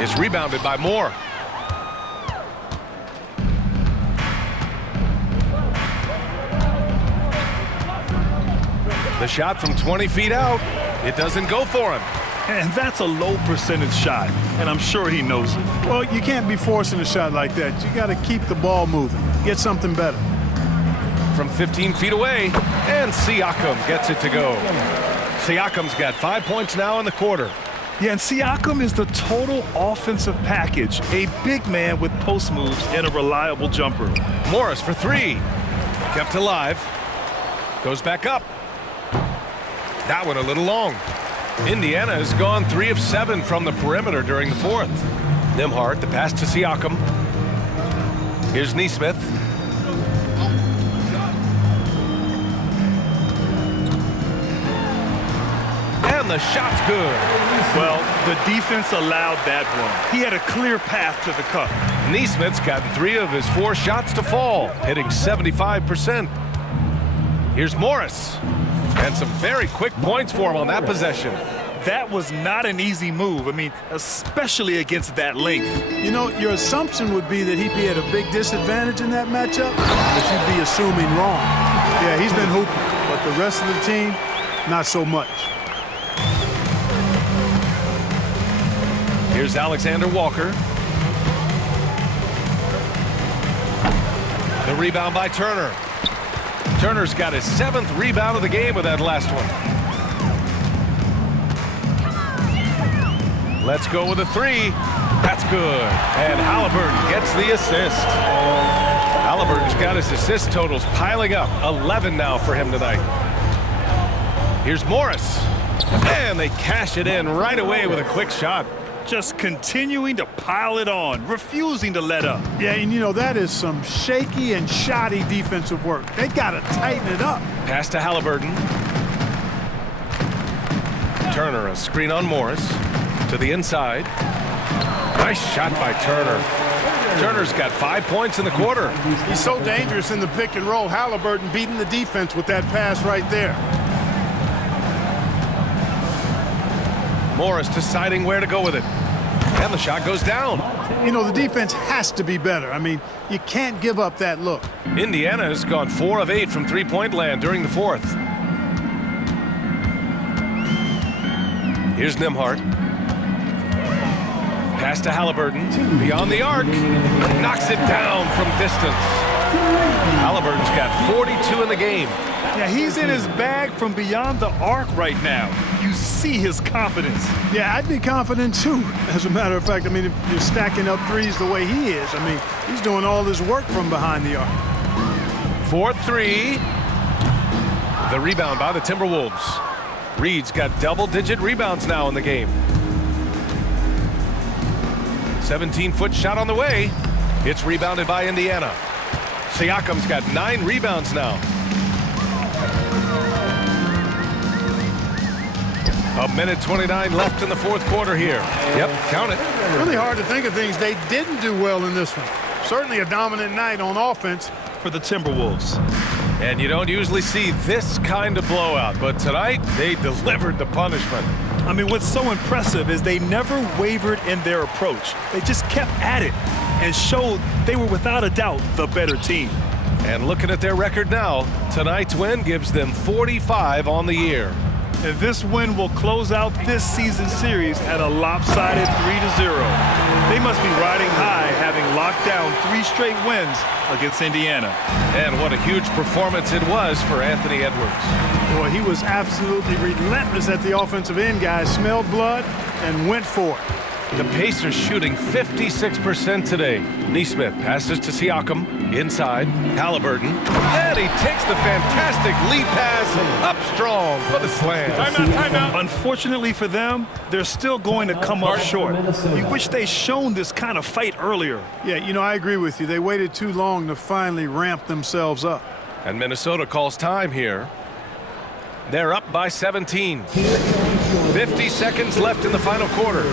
It's rebounded by Moore. The shot from 20 feet out, it doesn't go for him. And that's a low percentage shot, and I'm sure he knows it. Well, you can't be forcing a shot like that. You got to keep the ball moving. Get something better. From 15 feet away, and Siakam gets it to go. Siakam's got 5 points now in the quarter. Yeah, and Siakam is the total offensive package. A big man with post moves and a reliable jumper. Morris for 3. Kept alive. Goes back up. That one a little long. Indiana has gone 3 of 7 from the perimeter during the fourth. Nembhard, the pass to Siakam. Here's Nesmith. And the shot's good. Well, the defense allowed that one. He had a clear path to the cup. Nesmith's gotten 3 of his 4 shots to fall, hitting 75%. Here's Morris. And some very quick points for him on that possession. That was not an easy move. I mean, especially against that length. You know, your assumption would be that he'd be at a big disadvantage in that matchup, but you'd be assuming wrong. Yeah, he's been hooping, but the rest of the team, not so much. Here's Alexander Walker. The rebound by Turner. Turner's got his 7th rebound of the game with that last one. Let's go with a 3. That's good. And Halliburton gets the assist. Halliburton's got his assist totals piling up. 11 now for him tonight. Here's Morris. And they cash it in right away with a quick shot. Just continuing to pile it on, refusing to let up. Yeah, and you know, that is some shaky and shoddy defensive work. They got to tighten it up. Pass to Halliburton. Turner, a screen on Morris. To the inside. Nice shot by Turner. Turner's got 5 points in the quarter. He's so dangerous in the pick and roll. Halliburton beating the defense with that pass right there. Morris deciding where to go with it. And the shot goes down. You know, the defense has to be better. I mean, you can't give up that look. Indiana has gone 4 of 8 from three-point land during the fourth. Here's Nembhard. Pass to Halliburton. Beyond the arc. Knocks it down from distance. Halliburton's got 42 in the game. Yeah, he's in his bag from beyond the arc right now. You see his confidence. Yeah, I'd be confident too. As a matter of fact, I mean, if you're stacking up threes the way he is, I mean, he's doing all his work from behind the arc. 4-3. The rebound by the Timberwolves. Reed's got double-digit rebounds now in the game. 17-foot shot on the way. It's rebounded by Indiana. Siakam's got 9 rebounds now. A minute 29 left in the fourth quarter here. Yep, count it. Really hard to think of things they didn't do well in this one. Certainly a dominant night on offense for the Timberwolves. And you don't usually see this kind of blowout, but tonight they delivered the punishment. I mean, what's so impressive is they never wavered in their approach. They just kept at it and showed they were without a doubt the better team. And looking at their record now, tonight's win gives them 45 on the year. And this win will close out this season series at a lopsided 3-0. They must be riding high, having locked down 3 straight wins against Indiana. And what a huge performance it was for Anthony Edwards. Boy, he was absolutely relentless at the offensive end, guys. Smelled blood and went for it. The Pacers shooting 56% today. Nesmith passes to Siakam, inside, Halliburton, and he takes the fantastic lead pass up strong for the slam. Timeout. Unfortunately for them, they're still going to come up short. You wish they'd shown this kind of fight earlier. Yeah, you know, I agree with you. They waited too long to finally ramp themselves up. And Minnesota calls time here. They're up by 17. 50 seconds left in the final quarter.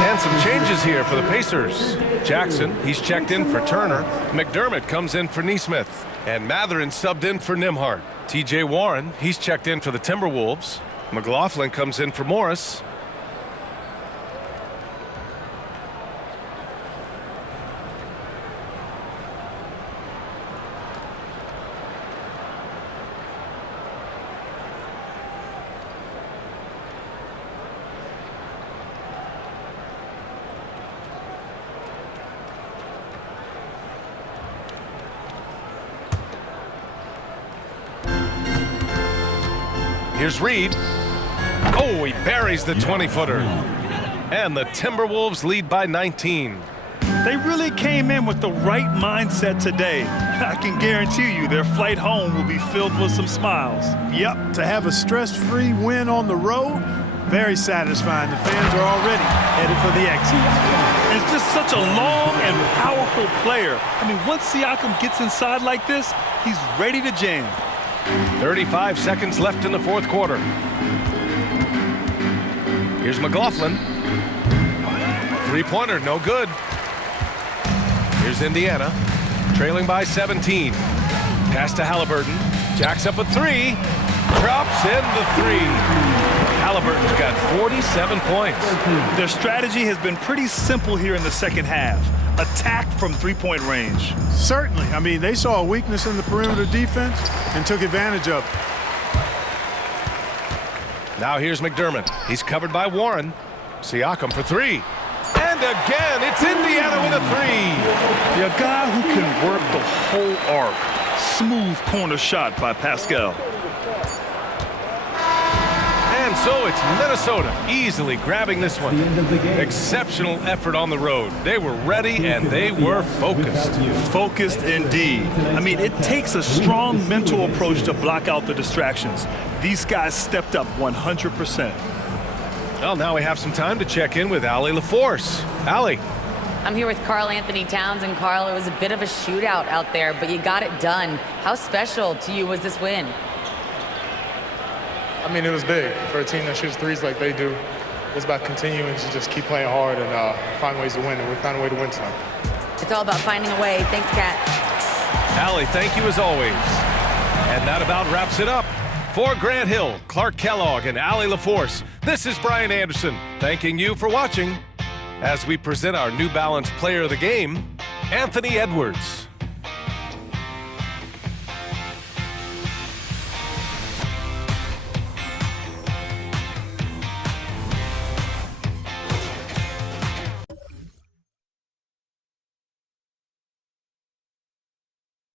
And some changes here for the Pacers. Jackson, he's checked in for Turner. McDermott comes in for Nesmith. And Matherin subbed in for Nembhard. TJ Warren, he's checked in for the Timberwolves. McLaughlin comes in for Morris. Here's Reed. Oh, he buries the 20-footer. And the Timberwolves lead by 19. They really came in with the right mindset today. I can guarantee you their flight home will be filled with some smiles. Yep, to have a stress-free win on the road, very satisfying. The fans are already headed for the exit. It's just such a long and powerful player. I mean, once Siakam gets inside like this, he's ready to jam. 35 seconds left in the fourth quarter. Here's McLaughlin. Three-pointer, no good. Here's Indiana, trailing by 17. Pass to Halliburton. Jacks up a three. Drops in the three. Halliburton's got 47 points. Their strategy has been pretty simple here in the second half. Attack from three-point range. Certainly. I mean, they saw a weakness in the perimeter defense and took advantage of it. Now here's McDermott. He's covered by Warren. Siakam for three. And And again, it's Indiana with a three. Yeah, a guy who can work the whole arc. Smooth corner shot by Pascal. And so it's Minnesota easily grabbing this one. Exceptional effort on the road. They were ready and they were focused. Focused indeed. I mean, it takes a strong mental approach to block out the distractions. These guys stepped up 100%. Well, now we have some time to check in with Allie LaForce. Allie. I'm here with Karl Anthony Towns, and Karl, it was a bit of a shootout out there, but you got it done. How special to you was this win? I mean, it was big for a team that shoots threes like they do. It's about continuing to just keep playing hard and find ways to win, and we found a way to win tonight. It's all about finding a way. Thanks, Kat. Allie, thank you as always. And that about wraps it up. For Grant Hill, Clark Kellogg, and Allie LaForce, this is Brian Anderson, thanking you for watching as we present our New Balance Player of the Game, Anthony Edwards.